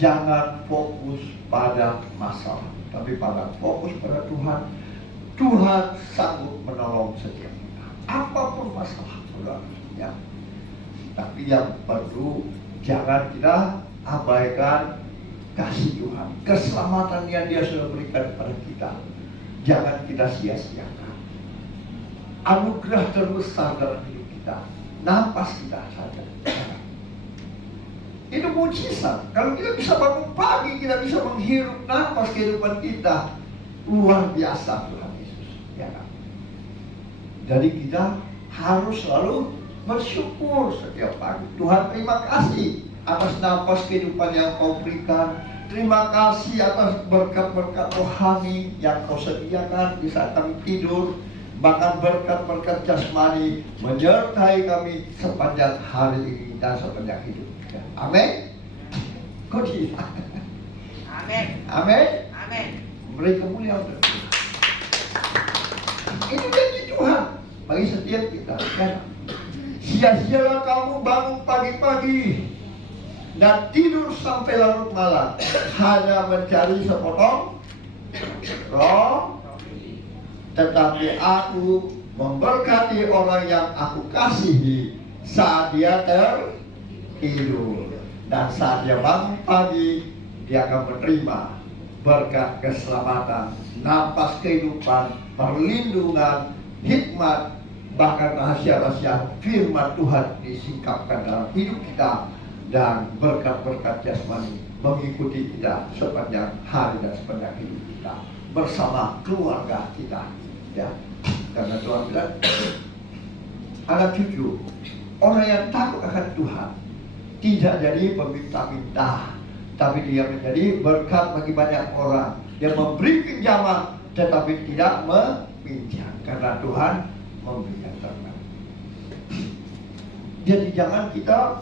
Jangan fokus pada masalah, tapi pada fokus pada Tuhan. Tuhan sanggup menolong setiap kita, apapun masalah, saudara. Ya. Tapi yang perlu, jangan kita abaikan kasih Tuhan, keselamatan yang Dia sudah berikan kepada kita. Jangan kita sia-siakan. Anugerah terbesar dalam hidup kita, napas kita saja. Itu mujizat. Kalau kita bisa bangun pagi, kita bisa menghirup napas kehidupan kita, luar biasa Tuhan Yesus. Ya kan? Jadi kita harus selalu bersyukur setiap pagi. Tuhan, terima kasih atas nafas kehidupan yang Kau berikan. Terima kasih atas berkat-berkat rohani yang Kau sediakan di saat kami tidur. Bahkan berkat-berkat jasmani menyertai kami sepanjang hari ini dan sepanjang hidup kita. Amin. Kau tidak? Amin. Amin. Amin. Beri kemuliaan untuk Tuhan. Itu janji Tuhan bagi setiap kita. Kan? Sia-sialah kamu bangun pagi-pagi dan tidur sampai larut malam hanya mencari sepotong roh, tetapi aku memberkati orang yang aku kasihi saat dia tertidur, dan saat dia bangun pagi dia akan menerima berkat keselamatan, nafas kehidupan, perlindungan, hikmat, bahkan rahasia-rahasia firman Tuhan disingkapkan dalam hidup kita, dan berkat-berkat jasmani mengikuti kita sepanjang hari dan sepanjang hidup kita bersama keluarga kita. Ya, karena Tuhan bilang, anak cucu orang yang takut akan Tuhan tidak jadi peminta-minta, tapi dia menjadi berkat bagi banyak orang. Dia memberi pinjaman tetapi tidak meminjam, karena Tuhan memberikan terbaik. Jadi jangan kita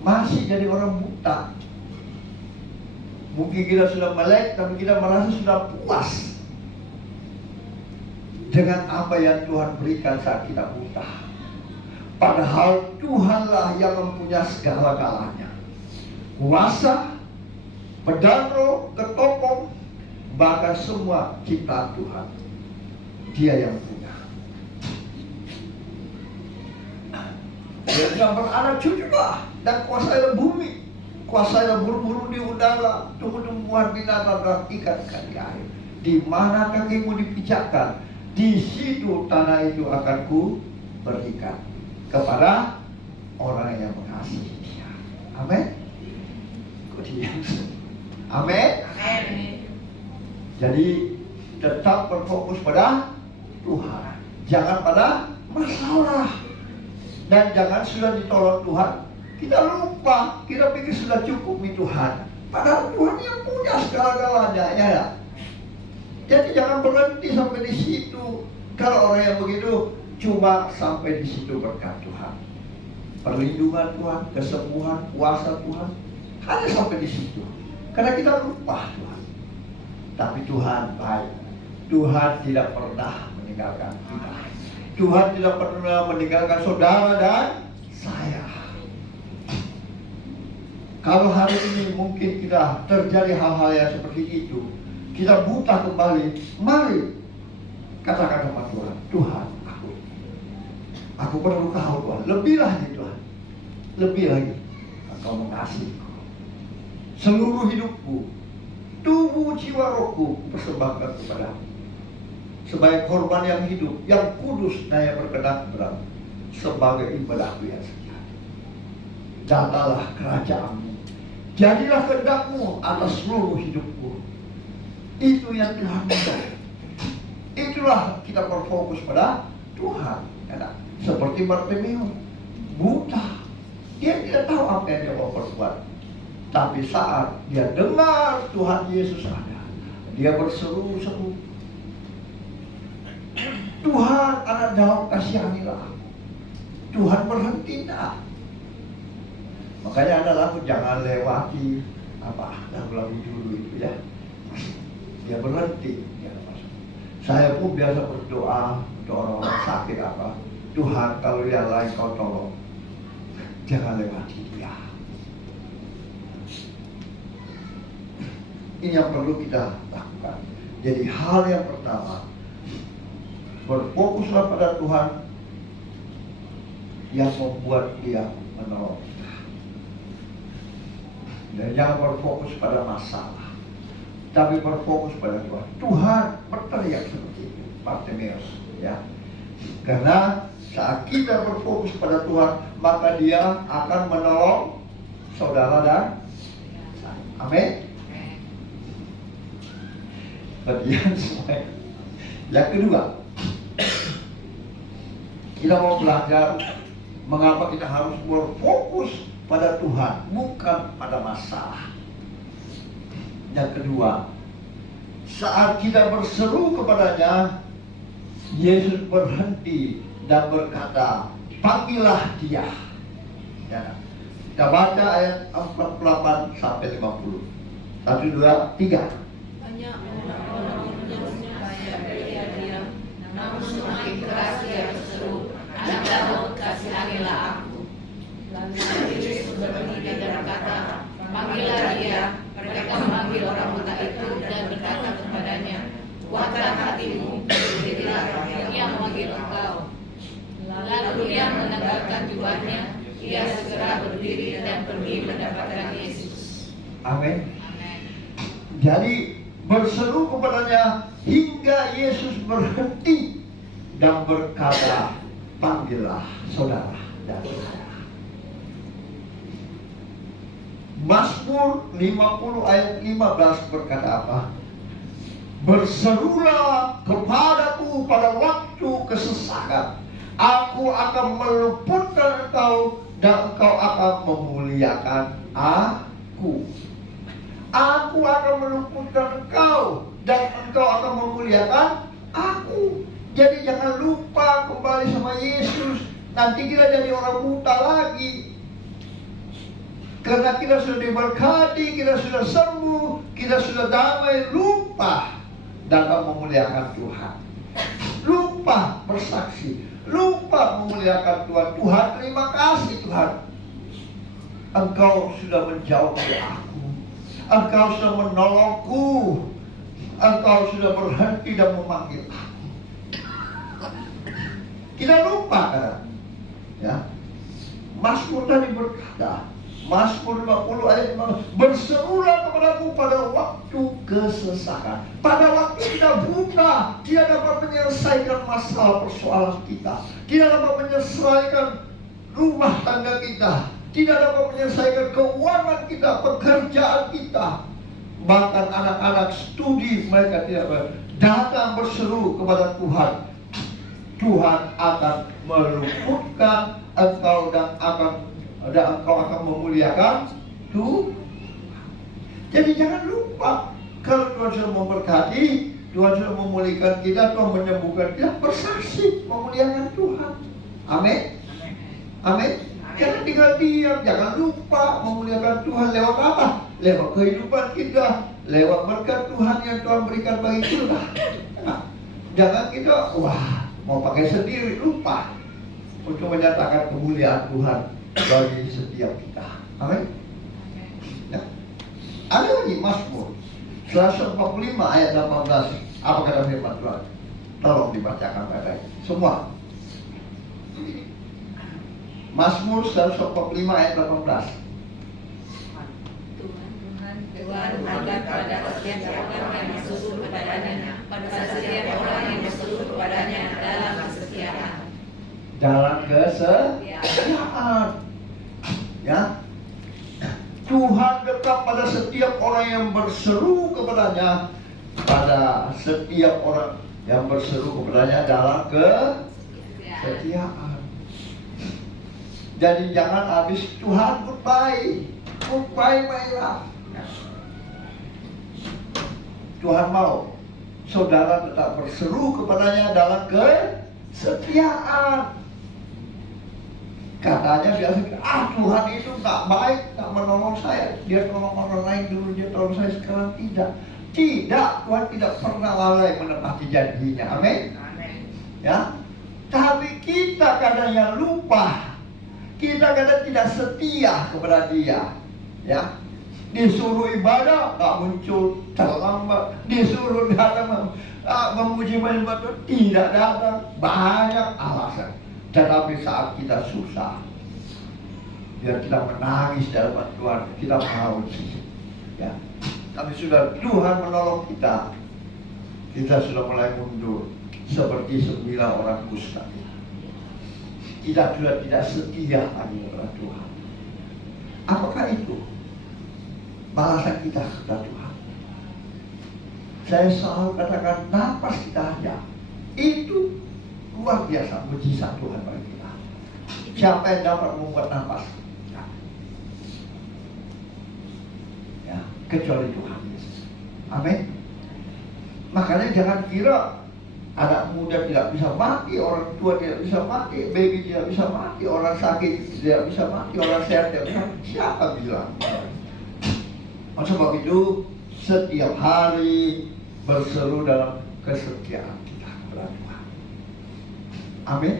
masih jadi orang buta. Mungkin kita sudah melek, tapi kita merasa sudah puas dengan apa yang Tuhan berikan saat kita buta. Padahal Tuhanlah yang mempunyai segala-galanya. Kuasa, pedang roh, ketopong, bahkan semua ciptaan Tuhan. Dia yang punya. Dia yang beranak cuculah dan kuasailah bumi, kuasailah burung-burung di udara, tumbuh-tumbuhan binatang dan ikan-ikan di air. Di mana kakimu dipijakkan, di situ tanah itu akan ku berikan kepada orang yang mengasihi Dia. Amin. Kok diam? Amin. Amin. Jadi tetap berfokus pada Tuhan, jangan pada masalah. Dan jangan sudah ditolong Tuhan, kita lupa, kita pikir sudah cukup nih Tuhan. Padahal Tuhan yang punya segala-galanya, ya. Jadi jangan berhenti sampai di situ. Kalau orang yang begitu cuma sampai di situ berkat Tuhan, perlindungan Tuhan, kesembuhan, kuasa Tuhan, hanya sampai di situ. Karena kita lupa Tuhan. Tapi Tuhan baik. Tuhan tidak pernah meninggalkan kita. Tuhan tidak pernah meninggalkan saudara dan saya. Kalau hari ini mungkin kita terjadi hal-hal yang seperti itu, kita buta kembali, mari katakan sama Tuhan, Tuhan, aku perlu Kau Tuhan, lebih lagi Tuhan, lebih lagi Engkau mengasihiku. Seluruh hidupku, tubuh jiwa rohku persembahkan kepadamu sebagai korban yang hidup, yang kudus dan yang berkenan kepadamu, sebagai ibadahku yang sejati. Datanglah kerajaan-Mu, jadilah kehendak-Mu atas seluruh hidupku. Itu yang Tuhan minta. Itulah kita berfokus pada Tuhan. Ya, seperti Bartimeus, buta, dia tidak tahu apa yang dia mau perbuat. Tapi saat dia dengar Tuhan Yesus ada, dia berseru-seru, Tuhan, anak Daud, kasihanilah aku. Tuhan berhenti tak. Makanya ada lagu, jangan lewati apa lagu-lagu dulu itu ya. Dia berhenti. Saya pun biasa berdoa untuk orang-orang sakit apa, Tuhan kalau yang lain Kau tolong, jangan lewati dia. Ini yang perlu kita lakukan. Jadi hal yang pertama, berfokuslah pada Tuhan yang membuat Dia menolong kita. Dan jangan berfokus pada masalah, tapi berfokus pada Tuhan. Tuhan berteriak seperti itu, Bartimeus, ya. Karena saat kita berfokus pada Tuhan, maka Dia akan menolong saudara dan amin. Bagian semua Yang kedua, kita mau belajar mengapa kita harus berfokus pada Tuhan, bukan pada masalah. Yang kedua, saat kita berseru kepadanya, Yesus berhenti dan berkata, panggillah dia. Ya. Kita baca ayat 48 sampai 50. 1, 2, 3. Banyak orang menyuruhnya supaya dia diam, namun semakin keras dia berseru, Anak Daud, kasihanilah aku. Lalu Yesus berdiri dan berkata, panggillah dia. Mereka memanggil orang buta itu dan berkata kepadanya, kuatkan hatimu, berdirilah, ia memanggil engkau. Lalu ia menegakkan jubahnya, ia segera berdiri dan pergi mendapatkan Yesus. Amin. Jadi berseru kepadanya hingga Yesus berhenti dan berkata, panggillah saudara dan saudara. Mazmur 50 ayat 15 berkata apa? Berserulah kepadaku pada waktu kesesakan. Aku akan meluputkan engkau dan engkau akan memuliakan aku. Aku akan meluputkan engkau dan engkau akan memuliakan aku. Jadi jangan lupa kembali sama Yesus. Nanti kita jadi orang buta lagi. Karena kita sudah diberkati, kita sudah sembuh, kita sudah damai, lupa dalam memuliakan Tuhan. Lupa bersaksi, lupa memuliakan Tuhan. Tuhan, terima kasih Tuhan. Engkau sudah menjauh dari aku. Engkau sudah menolongku. Engkau sudah berhenti dan memanggil aku. Kita lupa kan? Ya. Mazmur tadi berkata, Mazmur 50 ayat 5, berserulah kepadaku pada waktu kesesakan. Pada waktu kita buta, tidak dapat menyelesaikan masalah persoalan kita, tidak dapat menyelesaikan rumah tangga kita, tidak dapat menyelesaikan keuangan kita, pekerjaan kita. Bahkan anak-anak studi mereka tidak datang berseru kepada Tuhan. Tuhan akan meluputkan engkau dan engkau akan memuliakan Tuhan. Jadi jangan lupa, kalau Tuhan sudah memberkati, Tuhan sudah memulihkan kita, Tuhan menyembuhkan kita, bersaksi memuliakan Tuhan. Amin. Amin. Jangan tinggal diam, jangan lupa memuliakan Tuhan lewat apa? Lewat kehidupan kita, lewat berkat Tuhan yang Tuhan berikan bagi kita. Nah, jangan kita mau pakai sendiri, lupa untuk menyatakan kemuliaan Tuhan bagi setiap kita. Amin. Ya. Ada lagi Mazmur 145 ayat 18. Apa kata firman Tuhan? Tolong dibacakan baik-baik semua. Mazmur 145 ayat 18. Tuhan ada pada setiap orang yang berseru kepadanya, pada setiap orang yang berseru kepadanya dalam kesetiaan. Dalam kesetiaan. Ya. Tuhan dekat pada setiap orang yang berseru kepadanya, pada setiap orang yang berseru kepadanya dalam kesetiaan. Jadi jangan habis Tuhan goodbye my love. Tuhan mau saudara tetap berseru kepadanya dalam kesetiaan. Katanya biasa, Tuhan itu nggak baik, nggak menolong saya. Dia tolong orang lain dulu, dia tolong saya sekarang tidak. Tidak, Tuhan tidak pernah lalai menepati janjinya. Amin. Ya, tapi kita kadang yang lupa. Kita kadang tidak setia kepada Dia. Ya, disuruh ibadah nggak muncul, terlambat. Disuruh datang memuji ibadah tidak datang, banyak alasan. Tetapi saat kita susah, biar kita menangis dalam Tuhan, kita mau, ya. Tapi sudah Tuhan menolong kita, kita sudah mulai mundur seperti 9 orang kusta. Kita sudah tidak setia lagi kepada Tuhan. Apakah itu balasan kita kepada Tuhan? Saya selalu katakan, napas kita ada, luar biasa mujizat Tuhan bagi kita. Siapa yang dapat membuat nafas? Ya, kecuali Tuhan Yesus. Amin. Makanya jangan kira anak muda tidak bisa mati, orang tua tidak bisa mati, baby tidak bisa mati, orang sakit tidak bisa mati, orang sehat tidak bisa mati. Siapa bilang? Oleh sebab itu, setiap hari berseru dalam kesetiaan kita kepada Tuhan. Amin.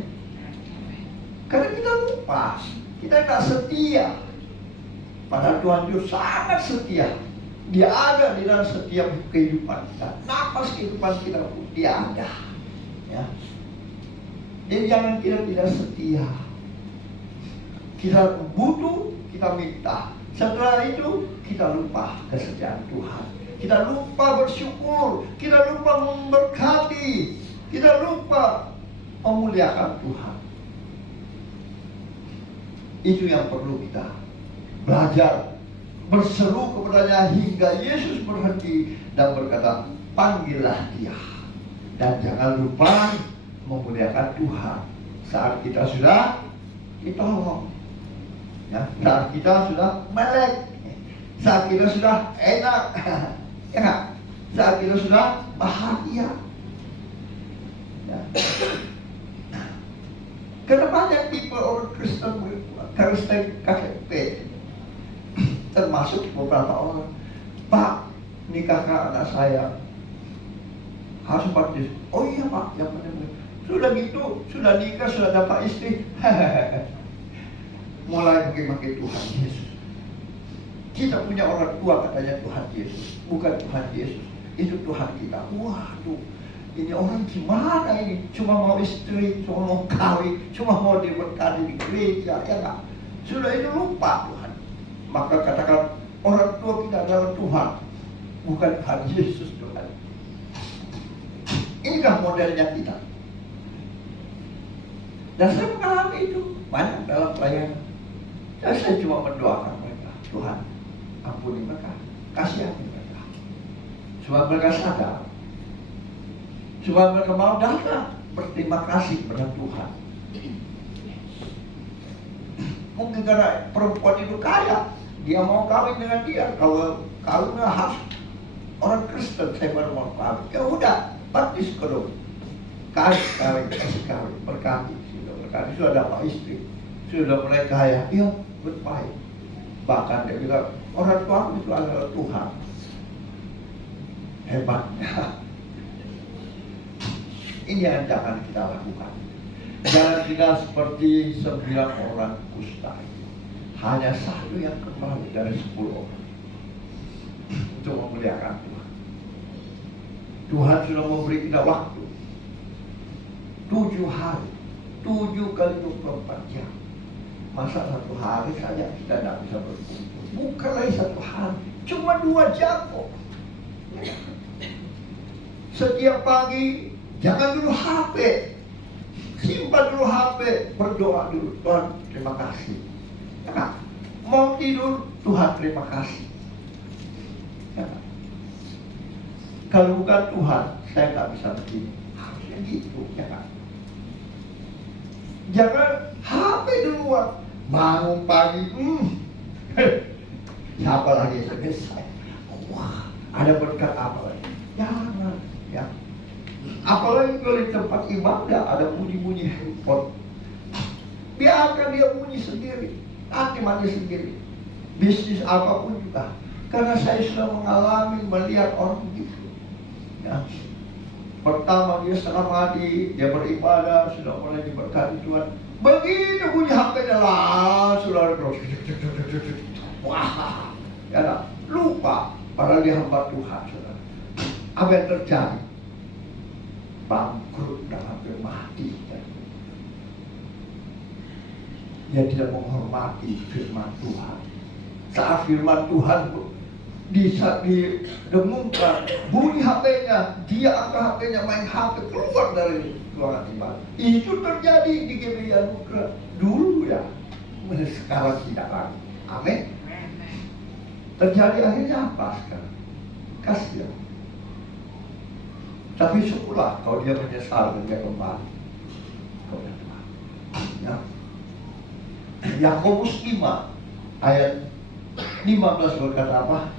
Karena kita lupa, kita tidak setia. Padahal Tuhan itu sangat setia. Dia ada di dalam setiap kehidupan kita. Nafas kehidupan kita pun dia ada. Ya. Jadi jangan kita tidak setia. Kita butuh, kita minta. Setelah itu kita lupa kesetiaan Tuhan. Kita lupa bersyukur. Kita lupa memberkati. Kita lupa memuliakan Tuhan. Itu yang perlu kita belajar. Berseru kepadanya hingga Yesus berhenti dan berkata, panggillah dia. Dan jangan lupa memuliakan Tuhan. Saat kita sudah ditolong, ya, saat kita sudah melek, saat kita sudah enak, ya, saat kita sudah bahagia. Ya. Karena banyak people orang Kristen KTP, termasuk beberapa orang, Pak, nikahkan anak saya harus baptis. Oh iya Pak, yang benar-benar. Sudah gitu, sudah nikah, sudah dapat istri. Mulai maki-maki Tuhan Yesus. Kita punya orang tua katanya Tuhan Yesus, bukan Tuhan Yesus. Itu Tuhan kita. Waduh, ini orang gimana ini? Cuma mau istri, cuma mau kawin, cuma mau diberkati di gereja, ya enggak? Sudah itu lupa Tuhan. Maka katakan orang tua kita adalah Tuhan, bukan Tuhan Yesus Tuhan. Inikah modelnya kita. Dan saya mengalami itu banyak dalam pelayanan. Dan saya cuma mendoakan mereka, Tuhan ampuni mereka, kasihani mereka, supaya mereka sadar, supaya mereka mau datang berterima kasih kepada Tuhan. Mungkin karena perempuan itu kaya, dia mau kawin dengan dia. Kalau kawinnya harus orang Kristen, saya baru mau kawin. Ya udah, baptis kedua. Kawin, kasih kawin, berkati, sudah berkati, sudah dapat istri, sudah mulai kaya, ya berbaik. Bahkan dia bilang, orang tua itu adalah Tuhan. Hebatnya. Ini yang jangan kita lakukan. Jangan kita seperti 9 orang kusta. Hanya satu yang kembali dari 10 orang untuk memuliakan Tuhan. Tuhan sudah memberi kita waktu 7 hari, 7 kali 24 jam. Masa 1 hari saja kita tidak bisa berkumpul. Bukan lagi 1 hari, cuma 2 jam kok. Setiap pagi jangan dulu HP, simpan dulu HP, berdoa dulu, Tuhan terima kasih. Ya, mau tidur, Tuhan terima kasih. Ya, kalau bukan Tuhan, saya nggak bisa begini. Harusnya gitu, ya kan? Jangan HP duluan, bangun pagi, siapa lagi selesai? Wah, ada berkat apa lagi? Jangan, ya. Apalagi kalau di tempat ibadah ada bunyi-bunyi handphone, biarkan dia bunyi sendiri, nanti mati sendiri. Bisnis apapun juga, karena saya sudah mengalami melihat orang begitu. Ya. Pertama dia setengah mati, dia beribadah, sudah mulai diberkati Tuhan. Begitu bunyi HP-nya lah, sudah wah, ya lupa, padahal dia hamba Tuhan. Saudara. Apa yang terjadi? Bangkrut dan hampir mati. Dia tidak menghormati firman Tuhan. Saat firman Tuhan didengungkan, bunyi HP-nya, dia angkat HP-nya, main HP, keluar dari ruangan ibadah. Itu terjadi di GBI Anugerah dulu ya, sekarang tidak lagi. Amin. Terjadi akhirnya apa sekarang? Kasihan. Tapi syukurlah kalau dia menyesal dan dia kembali. kepada Tuhan. Ya. Yakobus 5 ayat 15 berkata apa?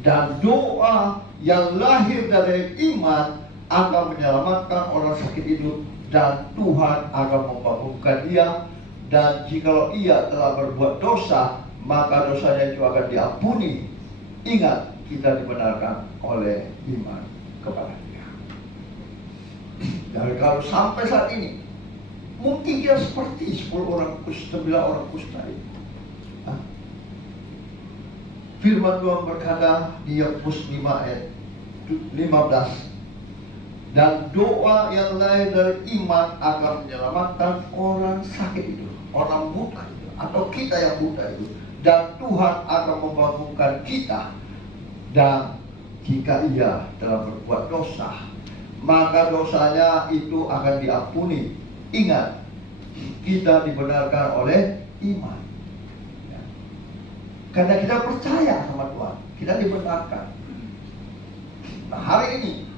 Dan doa yang lahir dari iman akan menyelamatkan orang sakit itu, dan Tuhan akan membangunkan dia, dan jikalau ia telah berbuat dosa, maka dosanya itu akan diampuni. Ingat, kita dibenarkan oleh iman kepada dia. Dan kalau sampai saat ini mungkin dia seperti 9 orang kusta itu. Firman Tuhan berkata di Yakobus 5 ayat 15, dan doa yang lahir dari iman akan menyelamatkan orang sakit itu, orang buta itu, atau kita yang buta itu, dan Tuhan akan membangunkan kita. Dan jika ia telah berbuat dosa, maka dosanya itu akan diampuni. Ingat, kita dibenarkan oleh iman. Karena kita percaya sama Tuhan, kita dibenarkan. Nah, hari ini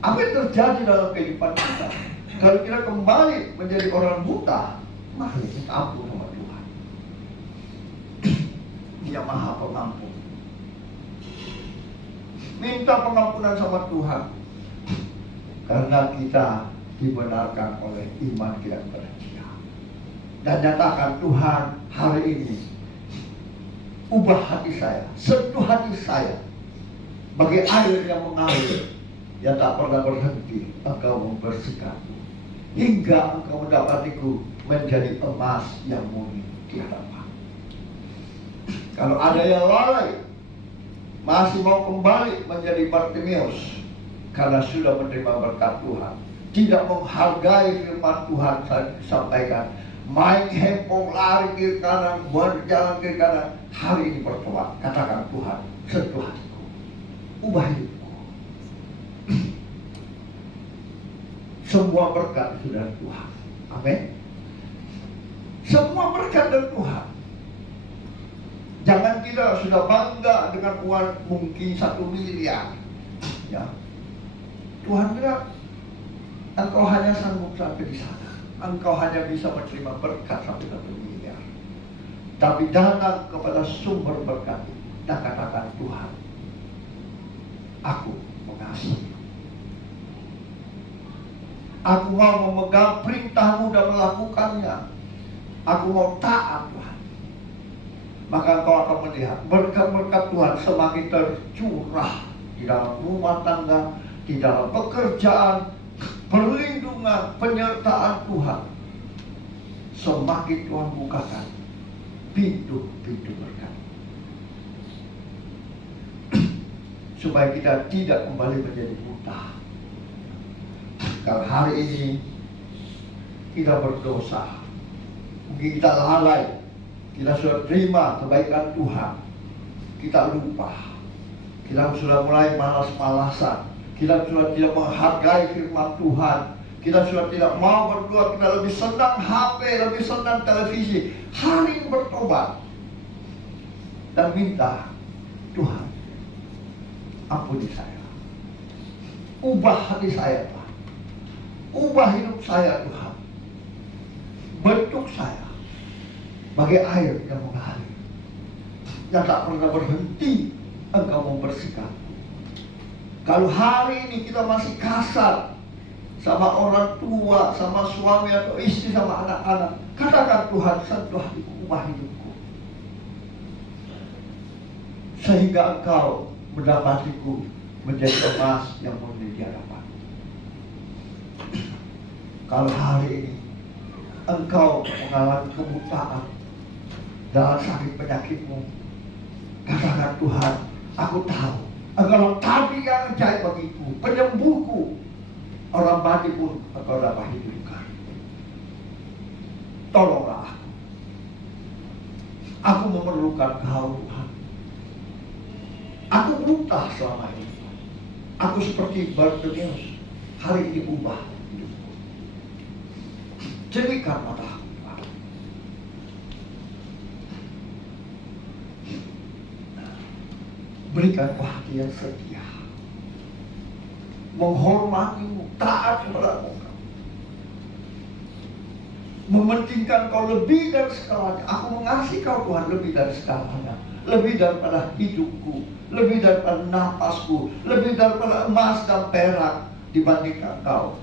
apa yang terjadi dalam kehidupan kita? Kalau kita kembali menjadi orang buta, mari kita ampun sama Tuhan. Dia Maha Pengampun. Minta pengampunan sama Tuhan, karena kita dibenarkan oleh iman kita kepada Dia. Dan nyatakan, Tuhan, hari ini ubah hati saya, sentuh hati saya bagi air yang mengalir yang tak pernah berhenti. Engkau membersihkanku hingga Engkau mendapatiku menjadi emas yang murni di hadapan. Kalau ada yang lalai, masih mau kembali menjadi Bartimeus karena sudah menerima berkat Tuhan, tidak menghargai firman Tuhan sampaikan, main hempong, lari kiri kanan, berjalan kiri kanan, hari ini bertobat. Katakan, Tuhan, sentuh hatiku, ubah hidupku. Semua berkat itu dari Tuhan. Amin. Semua berkat dari Tuhan. Jangan kita sudah bangga dengan uang mungkin 1 miliar. Ya. Tuhan bilang, engkau hanya sanggup sampai di sana. Engkau hanya bisa menerima berkat sampai 1 miliar. Tapi datang kepada sumber berkat dan katakan, Tuhan, aku mengasihi. Aku mau memegang perintah-Mu dan melakukannya. Aku mau taat, Tuhan. Maka engkau akan melihat berkat-berkat Tuhan semakin tercurah di dalam rumah tangga, di dalam pekerjaan, perlindungan, penyertaan Tuhan. Semakin Tuhan bukakan pintu-pintu berkat, supaya kita tidak kembali menjadi buta. Kalau hari ini kita berdosa, mungkin kita lalai, kita sudah terima kebaikan Tuhan, kita lupa, kita sudah mulai malas-malasan, kita sudah tidak menghargai firman Tuhan, kita sudah tidak mau berdoa, kita lebih senang HP, lebih senang televisi. Hari ini bertobat dan minta, Tuhan, ampuni saya, ubah hati saya, Tuhan, ubah hidup saya, Tuhan, bentuk saya bagai air yang mengalir, yang tak pernah berhenti. Engkau membersihkan. Kalau hari ini kita masih kasar sama orang tua, sama suami atau istri, sama anak-anak, katakan, Tuhan, sentuh hatiku, ubah hidupku, sehingga Engkau mendapatiku menjadi emas yang murni di hadapan. Kalau hari ini engkau mengalami kebutaan dalam sakit penyakitmu, katakan, Tuhan, aku tahu engkau tabib yang ajaib bagiku, penyembuhku. Orang mati pun engkau dapat hidupkan. Tolonglah aku. Aku memerlukan Kau, Tuhan. Aku buta selama ini. Aku seperti Bartimeus. Hari ini ubah hidupku. Jerikan mataku, Tuhan. Berikan hati yang setia, menghormati-Mu, taat kepada-Mu. mementingkan kau lebih dari segalanya. Aku mengasihi kau Tuhan lebih dari segalanya, lebih daripada hidupku, lebih daripada napasku, lebih daripada emas dan perak. Dibandingkan kau,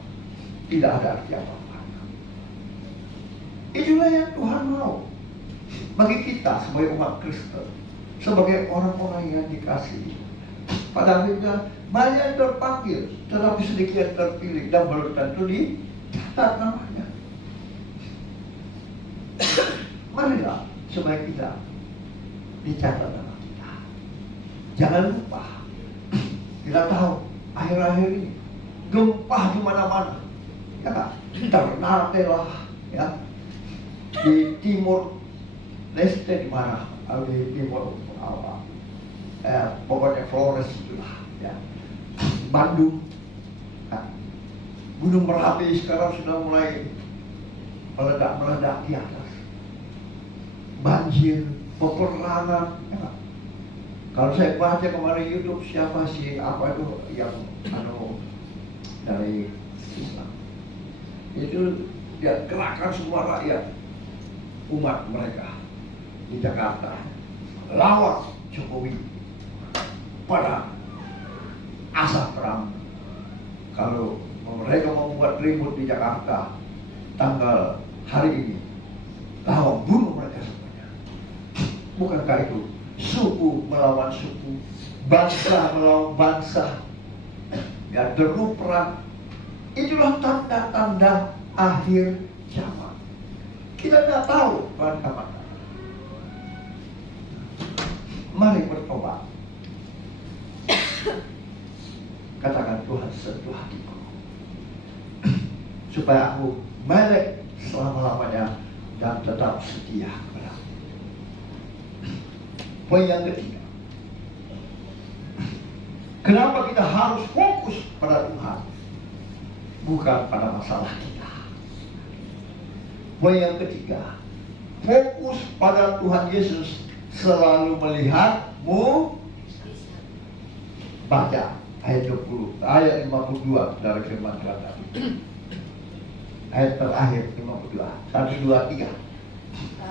tidak ada arti apa-apa. Itulah yang Tuhan mau bagi kita sebagai umat Kristen, sebagai orang-orang yang dikasihi. Pada akhirnya banyak yang terpanggil, tetapi sedikit yang terpilih dan belum tentu dicatat namanya. Marilah supaya kita dicatat nama kita. Jangan lupa, kita tahu akhir-akhir ini gempa di mana-mana, ya kan? Ternate lah, ya, di timur leste di mana, di timur apa, pokoknya Flores itulah, ya. Bandung, ya. Gunung Merapi sekarang sudah mulai meledak-meledak di atas. Banjir, peperangan, ya kan? Kalau saya baca kemarin YouTube, siapa sih apa itu yang dari Islam itu dia gerakan semua rakyat umat mereka di Jakarta lawan Jokowi pada asal perang. Kalau mereka membuat ribut di Jakarta tanggal hari ini, lawan bunuh mereka semuanya. Bukankah itu suku melawan suku, bangsa melawan bangsa, ya, deru perang? Itulah tanda-tanda akhir zaman. Kita tidak tahu Tuhan kapan. Mari bertobat. Katakan, Tuhan sentuh hatiku supaya aku melek selama-lamanya dan tetap setia kepadamu. Poin yang ketiga, kenapa kita harus fokus pada Tuhan, bukan pada masalah kita. Poin yang ketiga, fokus pada Tuhan Yesus, selalu melihatmu. Baca ayat 20, ayat 52 dari firman Tuhan tadi. Ayat terakhir 52, 1, 2, 3.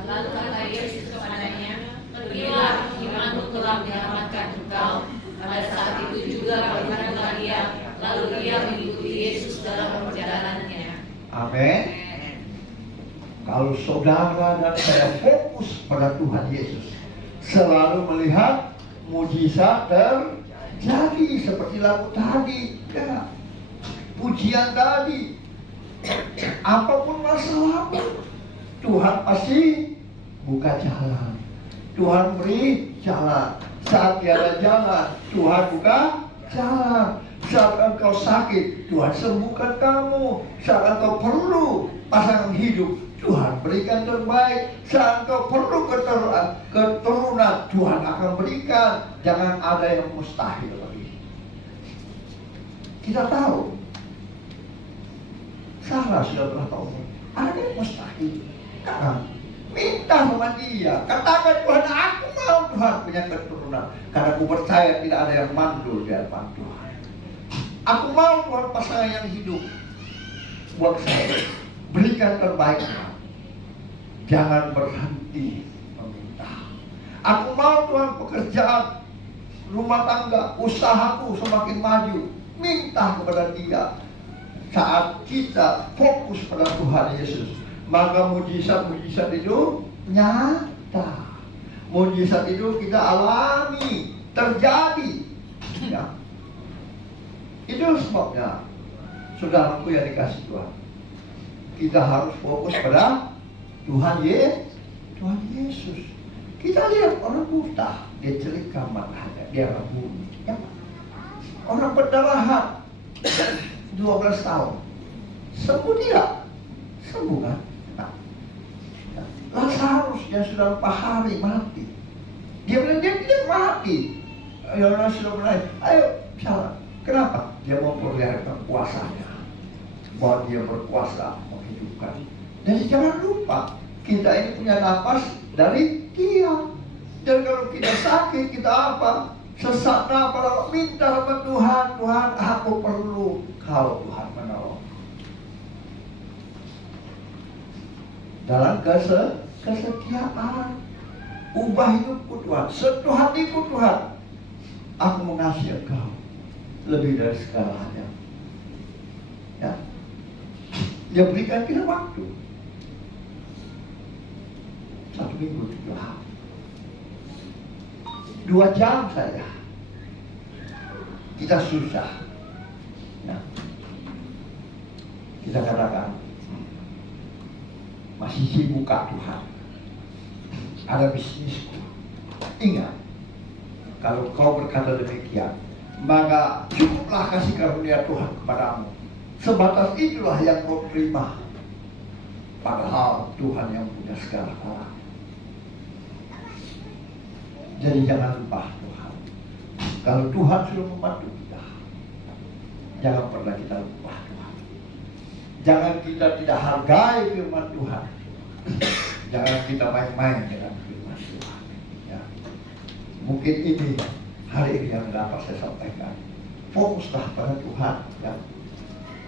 Lalu kata Yesus kepadanya, pergilah, imanmu telah menyelamatkan engkau. Pada saat itu juga berkatalah dia, lalu dia mengikuti Yesus dalam perjalanannya. Amin. Kalau saudara dan saya fokus pada Tuhan Yesus, selalu melihat mujizat terjadi seperti lagu tadi, ya, pujian tadi. Apapun masalahmu, Tuhan pasti buka jalan. Tuhan beri jalan. Saat tiada jalan, Tuhan buka jalan. Saat engkau sakit, Tuhan sembuhkan kamu. Saat engkau perlu pasangan hidup, Tuhan berikan terbaik. Saat engkau perlu keturunan, Tuhan akan berikan. Jangan ada yang mustahil lagi. Kita tahu, Sarah sudah berapa umur? Ada yang mustahil. Kan? Minta sama dia, katakan, Tuhan, aku mau Tuhan punya keturunan, karena aku percaya tidak ada yang mandul di hadapan Tuhan. Aku mau Tuhan pasangan yang hidup buat saya. Berikan terbaik. Jangan berhenti meminta. Aku mau Tuhan pekerjaan, rumah tangga, usahaku semakin maju. Minta kepada dia. Saat kita fokus pada Tuhan Yesus, maka mujizat-mujizat itu nyata. Mujizat itu kita alami, terjadi, ya. Itu sebabnya, saudaraku yang dikasih Tuhan, kita harus fokus pada Tuhan Yesus. Kita lihat orang buta, dia celika matanya, dia rabun, ya. Orang berdarahan 12 tahun, sembuh tidak? Sembuh kan? Nah, Lazarus yang sudah 4 hari mati, dia bilang dia tidak mati. Ya, sudah mulai, ayo salah. Kenapa? Dia mau memperlihatkan kuasanya, bahwa dia berkuasa menghidupkan. Dan jangan lupa, kita ini punya napas dari dia. Dan kalau kita sakit, kita apa? Sesak napas, minta sama Tuhan, Tuhan, aku perlu kau, Tuhan, menolong. dalam kesetiaan. Ubah hidupku Tuhan, sentuh hatiku Tuhan. Aku mengasihi Engkau lebih dari segalanya. Ya, Dia berikan kita waktu 1 minggu 7 hari, 2 jam saja. Kita susah. Ya. Kita katakan masih sibuk Tuhan. Ada bisnisku. Ingat, kalau kau berkata demikian, maka cukuplah kasih karunia Tuhan kepadamu. Sebatas itulah yang kau terima. Padahal Tuhan yang punya segala hal. Jadi jangan lupa Tuhan. Kalau Tuhan sudah membantu kita, jangan pernah kita lupa Tuhan. Jangan kita tidak hargai firman Tuhan. Jangan kita main-main dengan firman Tuhan. Ya. Mungkin ini hari ini yang dapat saya sampaikan. Fokuslah pada Tuhan. Ya.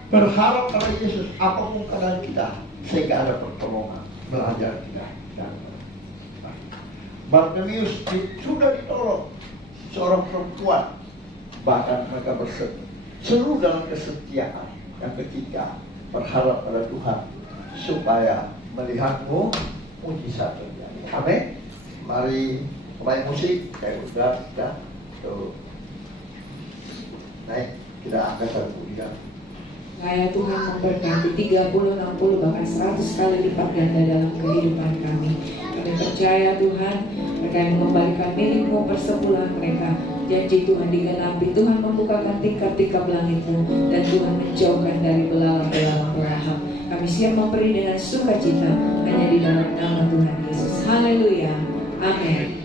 Berharap pada Yesus apapun keadaan kita, sehingga ada pertolongan. Belajar kita. Dan Bartimeus sudah ditolong seorang perempuan, bahkan mereka berseru dalam kesetiaan. Yang ketiga, berharap pada Tuhan supaya melihatmu mujizat terjadi. Amin. Mari pemain musik, saya sudah tuh. Naik, kita angkat satu pujian. Supaya Tuhan memberkati 30, 60, bahkan 100 kali lipat ganda dalam kehidupan kami. Kami percaya Tuhan, mereka yang mengembalikan milikmu persepuluhan mereka. Janji Tuhan digenapi, Tuhan membukakan tingkap-tingkap langitmu, dan Tuhan menjauhkan dari belalang-belalang Rahab. Kami siap memberi dengan sukacita hanya di dalam nama Tuhan Yesus. Haleluya. Amin.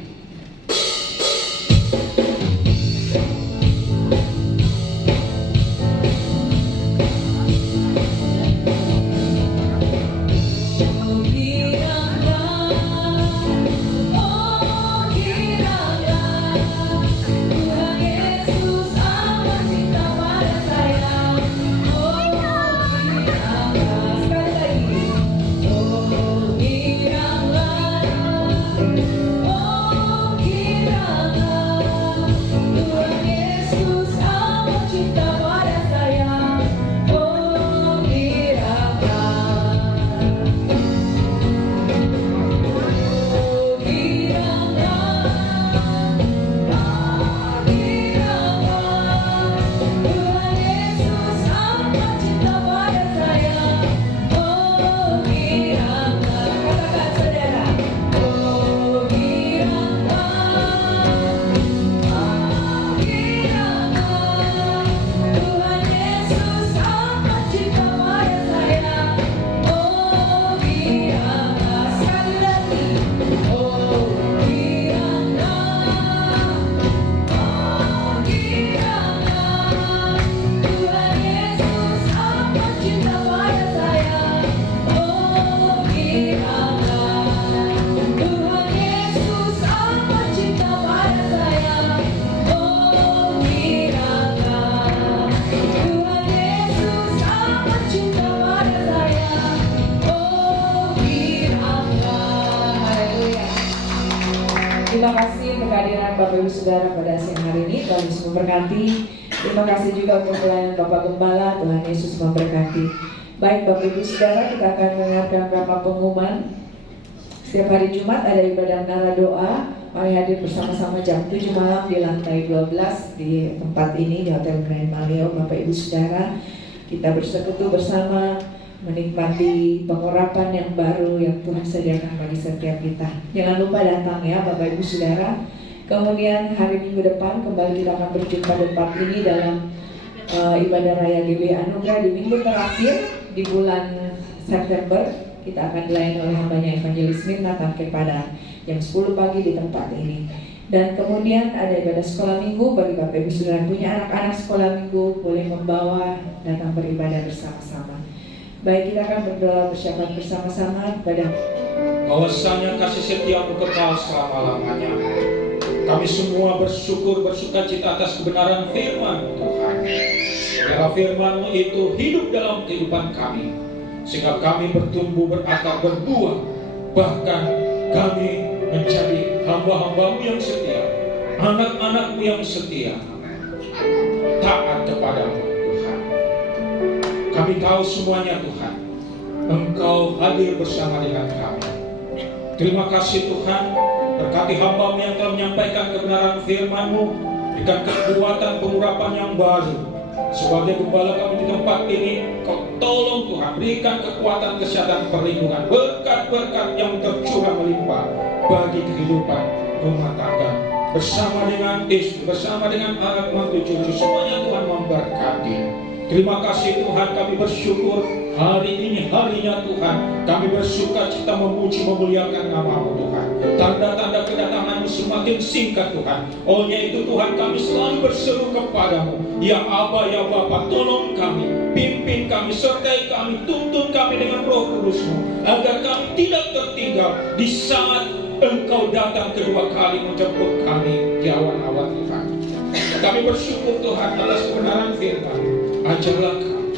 Terima kasih untuk kehadiran Bapak Ibu Saudara pada siang hari ini. Tuhan Yesus memberkati. Terima kasih juga untuk pelayanan Bapak Gembala. Tuhan Yesus memberkati. Baik Bapak Ibu Saudara, kita akan mendengarkan beberapa pengumuman. Setiap hari Jumat ada ibadah menara doa. Mari hadir bersama-sama jam 7 malam di lantai 12 di tempat ini di Hotel Grand Maleo. Bapak Ibu Saudara, kita bersekutu bersama menikmati pengurapan yang baru yang Tuhan sediakan bagi setiap kita. Jangan lupa datang ya Bapak Ibu Saudara. Kemudian hari Minggu depan kembali kita akan berjumpa di tempat ini dalam ibadah raya GB Anugerah di minggu terakhir di bulan September. Kita akan dilayani oleh hambanya Evangelis Mirna Tamke Padang jam 10 pagi di tempat ini. Dan kemudian ada ibadah sekolah minggu bagi Bapak Ibu Saudara punya anak-anak sekolah minggu, boleh membawa datang beribadah bersama-sama. Baik, kita akan berdoa bersyafaat bersama-sama kepada bahwasanya kasih setiamu kekal selama-lamanya. Kami semua bersukacita atas kebenaran firman Tuhan. Biarlah firman-Mu itu hidup dalam kehidupan kami. sehingga kami bertumbuh, berakar, berbuah, bahkan kami menjadi hamba-hambamu yang setia, anak-anakmu yang setia, taat kepadamu Tuhan. Kami tahu semuanya Tuhan, Engkau hadir bersama dengan kami. Terima kasih Tuhan, berkati hamba-Mu yang telah menyampaikan kebenaran firman-Mu, berikan kekuatan pengurapan yang baru. Sebagai gembala kami di tempat ini, Kau tolong Tuhan, berikan kekuatan, kesehatan, perlindungan, berkat-berkat yang tercurah melimpah bagi kehidupan rumah tangga, bersama dengan istri, bersama dengan anak mantu cucu, semuanya Tuhan memberkati. Terima kasih Tuhan, kami bersyukur hari ini harinya Tuhan, kami bersuka cita memuji memuliakan nama-Mu Tuhan. Tanda-tanda kedatangan-Mu semakin singkat Tuhan. Oleh itu Tuhan, kami selalu berseru kepadamu, ya Aba, ya Bapa, tolong kami, pimpin kami, sertai kami, tuntun kami dengan Roh Kudus-Mu, agar kami tidak tertinggal di saat Engkau datang kedua kali menjemput kami di awan-awan Tuhan. Kami bersyukur Tuhan atas kebenaran firman. Ajarlah kami,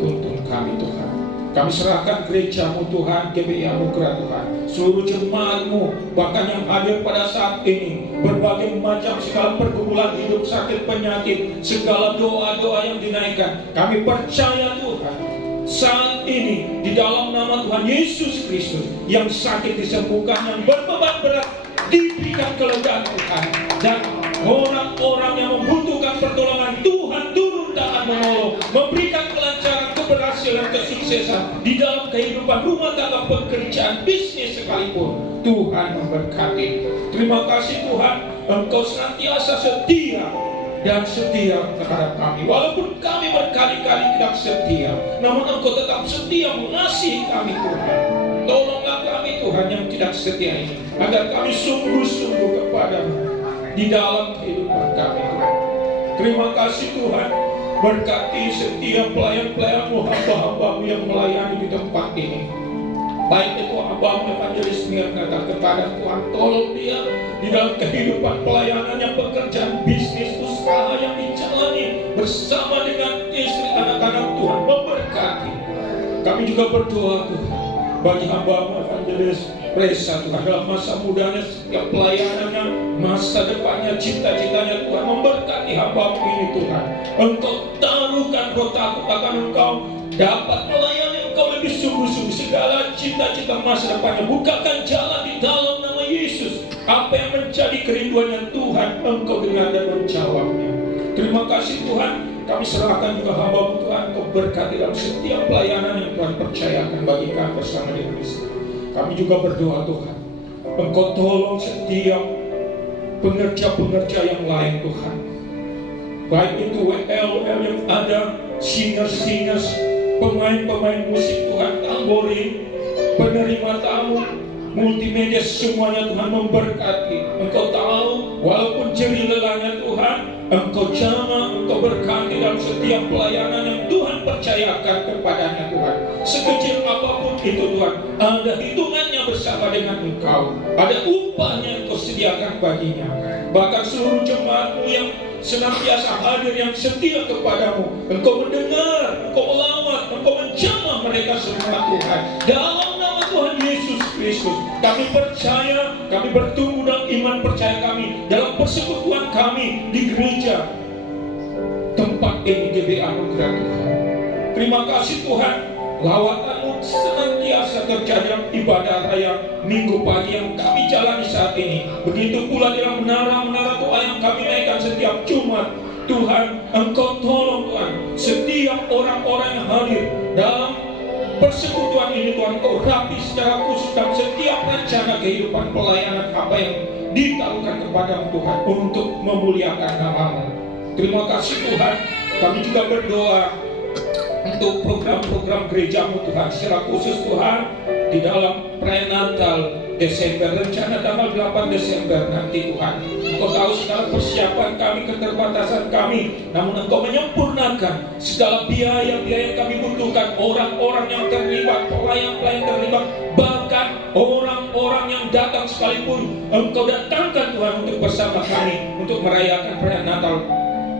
tuntun kami Tuhan. Kami serahkan gereja-Mu Tuhan, GBI Anugerah Tuhan, seluruh jemaat-Mu, bahkan yang hadir pada saat ini, berbagai macam segala pergumulan hidup, sakit, penyakit, segala doa-doa yang dinaikkan. Kami percaya Tuhan, saat ini di dalam nama Tuhan Yesus Kristus, yang sakit disembuhkan, yang berbeban berat diberikan kelegaan Tuhan, dan orang-orang yang membutuhkan pertolongan Tuhan turun tangan menolong, memberikan kelancaran, keberhasilan, kesuksesan di dalam kehidupan rumah tangga, pekerjaan, bisnis sekalipun. Tuhan memberkati. Terima kasih Tuhan, Engkau senantiasa setia dan setia terhadap kami. Walaupun kami berkali-kali tidak setia, namun Engkau tetap setia mengasihi kami Tuhan. Tolonglah kami Tuhan yang tidak setia ini, agar kami sungguh-sungguh kepadamu di dalam kehidupan kami Tuhan. Terima kasih Tuhan, berkati setiap pelayan-pelayan-Mu, hamba-hamba-Mu yang melayani di tempat ini. Baik itu hamba-Mu Evangelis Mirna, kepada Tuhan, tolong dia di dalam kehidupan pelayanannya, pekerjaan, bisnis, usaha yang dijalani bersama dengan istri, anak-anak Tuhan, memberkati. Kami juga berdoa Tuhan bagi hamba-Mu Evangelis Resa Tuhan, dalam masa mudanya, setiap pelayanannya, masa depannya, cita-citanya Tuhan, memberkati hamba-Mu ini Tuhan. Engkau taruhkan roh takut akan Engkau, dapat melayani Engkau lebih sungguh-sungguh, segala cita-cita masa depannya. Bukakan jalan di dalam nama Yesus. Apa yang menjadi kerinduannya Tuhan, Engkau dengar dan menjawabnya. Terima kasih Tuhan, kami serahkan juga hamba-Mu Tuhan, Engkau berkati dalam setiap pelayanan yang Tuhan percayakan bagi kami bersama dengan istri. Kami juga berdoa Tuhan, Engkau tolong setiap pengerja-pengerja yang lain Tuhan, baik itu WL yang ada, singers, pemain-pemain musik Tuhan, tamborin, penerima tamu, multimedia, semuanya Tuhan memberkati. Engkau tahu, walaupun jerih lelahnya Tuhan, Engkau jamah, Engkau berkati dalam setiap pelayanan yang Tuhan percayakan kepadanya Tuhan. Sekecil apapun itu Tuhan, ada hitungannya bersama dengan Engkau, ada upahnya yang Engkau sediakan baginya. Bahkan seluruh jemaat-Mu yang senantiasa hadir, yang setia kepadamu, Engkau mendengar, Engkau melawat, Engkau menjamah mereka semua Tuhan. Dalam nama Tuhan Yesus Kristus, kami percaya, kami bertumbuh dalam iman percaya kami, dalam persekutuan kami di gereja tempat ini, GBI Anugerah Tuhan. Terima kasih Tuhan, lawatan-Mu senantiasa terjadi dalam ibadah raya Minggu pagi yang kami jalani saat ini. Begitu pula dalam menara-menara doa yang kami naikkan setiap Jumat. Tuhan, Engkau tolong Tuhan, setiap orang-orang yang hadir dalam persekutuan ini Tuhan, Engkau rapi secara khusus dalam setiap rencana kehidupan pelayanan apa yang ditaruhkan kepada Tuhan untuk memuliakan nama-Mu. Terima kasih Tuhan, kami juga berdoa untuk program-program gereja-Mu Tuhan, secara khusus Tuhan di dalam perayaan Natal Desember, rencana tanggal 8 Desember nanti Tuhan. Engkau tahu segala persiapan kami, keterbatasan kami, namun Engkau menyempurnakan segala biaya-biaya yang kami butuhkan, orang-orang yang terlibat, pelayan-pelayan terlibat, bahkan orang-orang yang datang sekalipun Engkau datangkan Tuhan untuk bersama kami untuk merayakan perayaan Natal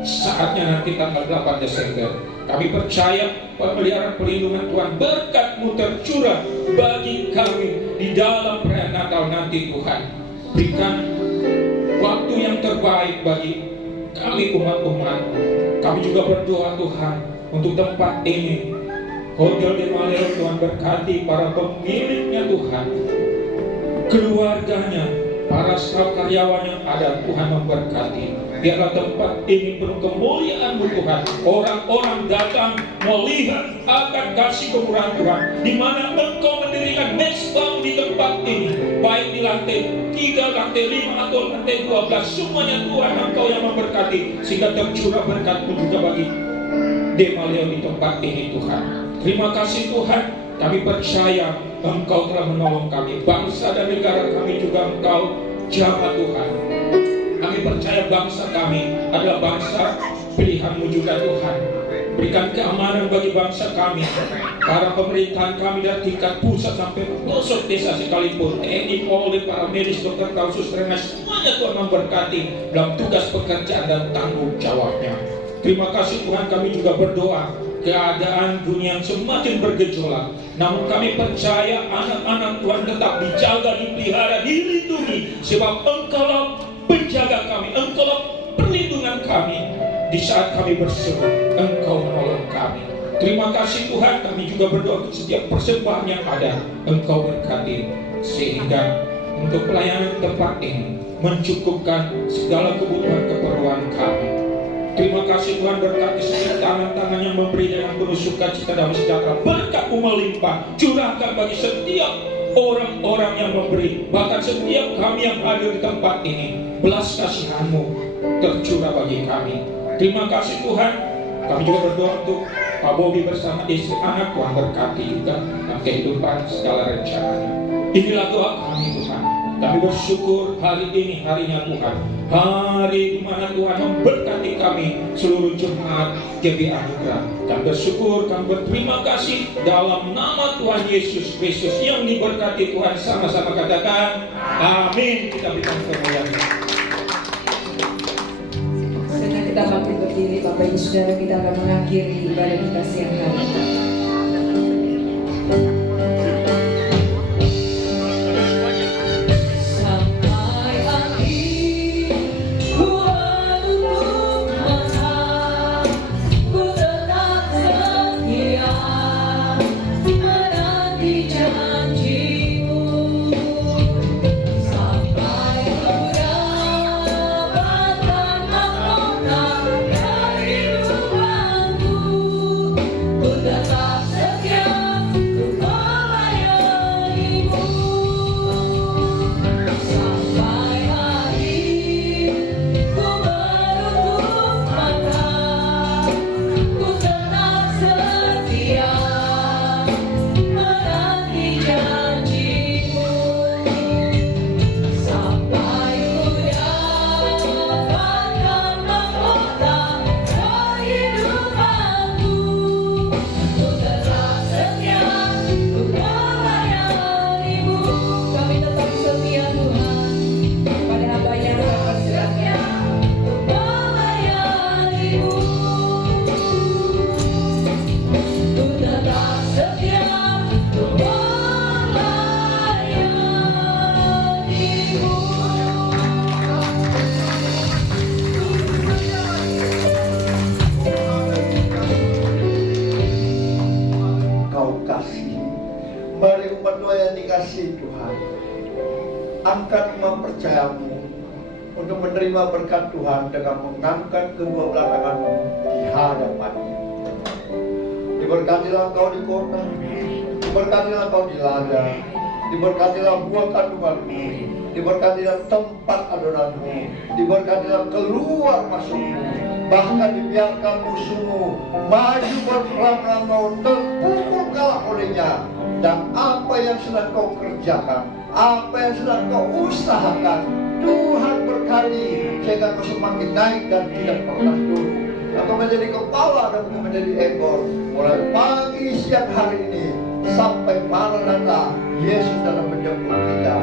saatnya nanti tanggal 8 Desember. Kami percaya pemeliharaan perlindungan Tuhan, berkat-Mu tercurah bagi kami di dalam perayaan Natal nanti Tuhan. Berikan waktu yang terbaik bagi kami umat-umat. Kami juga berdoa Tuhan untuk tempat ini, Hotel de Malero. Tuhan berkati para pemiliknya Tuhan, keluarganya, para staf karyawan yang ada. Tuhan memberkati. Biarlah tempat ini penuh kemuliaan-Mu Tuhan. Orang-orang datang melihat akan kasih kemurahan Tuhan, di mana Engkau mendirikan mesbah di tempat ini, baik di lantai 3, lantai 5 atau lantai 12. Semuanya Tuhan Engkau yang memberkati, sehingga tercurah berkat-Mu juga bagi Demaleo di tempat ini Tuhan. Terima kasih Tuhan. Kami percaya Engkau telah menolong kami. Bangsa dan negara kami juga Engkau jaga Tuhan. Kami percaya bangsa kami adalah bangsa pilihan-Mu juga Tuhan. Berikan keamanan bagi bangsa kami. Para pemerintahan kami dari tingkat pusat sampai pelosok desa sekalipun, TNI, Polri, para medis, dokter, suster, semuanya Tuhan memberkati dalam tugas pekerjaan dan tanggung jawabnya. Terima kasih Tuhan. Kami juga berdoa keadaan dunia yang semakin bergejolak, namun kami percaya anak-anak Tuhan tetap dijaga, dipelihara, dilindungi, sebab Engkau penjaga kami, Engkau perlindungan kami. Di saat kami berseru, Engkau menolong kami. Terima kasih Tuhan. Kami juga berdoa untuk setiap persembahan yang ada, Engkau berkati, sehingga untuk pelayanan tempat ini mencukupkan segala kebutuhan keperluan kami. Terima kasih Tuhan, berkati setiap tangan-tangan yang memberi dengan penuh sukacita dan sejahtera. Berkat-Mu melimpah, curahkan bagi setiap orang-orang yang memberi, bahkan setiap kami yang hadir di tempat ini. Belas kasihan-Mu tercurah bagi kami. Terima kasih Tuhan. Kami juga berdoa untuk Pak Bobi bersama istri anak. Tuhan berkati juga dalam kehidupan segala rencananya. Inilah doa kami Tuhan. Kami bersyukur hari ini harinya Tuhan, hari di mana Tuhan memberkati kami seluruh jemaat GB Anugerah. Kami bersyukur, kami berterima kasih dalam nama Tuhan Yesus Kristus yang diberkati Tuhan. Sama-sama katakan amin. Kita berikan kemuliaan. Sekarang kita bangkit berdiri, Bapak Ibu Saudara, kita akan mengakhiri ibadah kita siang hari. Angkat mempercayamu untuk menerima berkat Tuhan dengan mengangkat kedua belah tanganmu di hadapannya. Diberkatilah engkau di kota, diberkatilah engkau di ladang, diberkatilah buah kandunganmu, diberkatilah tempat adonanmu, diberkatilah keluar masukmu, bahkan dibiarkan musuhmu maju berperang engkau terpukul kalah olehnya. Dan apa yang sedang kau kerjakan, apa yang sedang kau usahakan, Tuhan berkati sehingga kau semakin naik dan tidak pernah turun. Engkau menjadi kepala dan bukan menjadi ekor. Mulai pagi siang hari ini sampai maranatha Yesus dalam menjemput kita.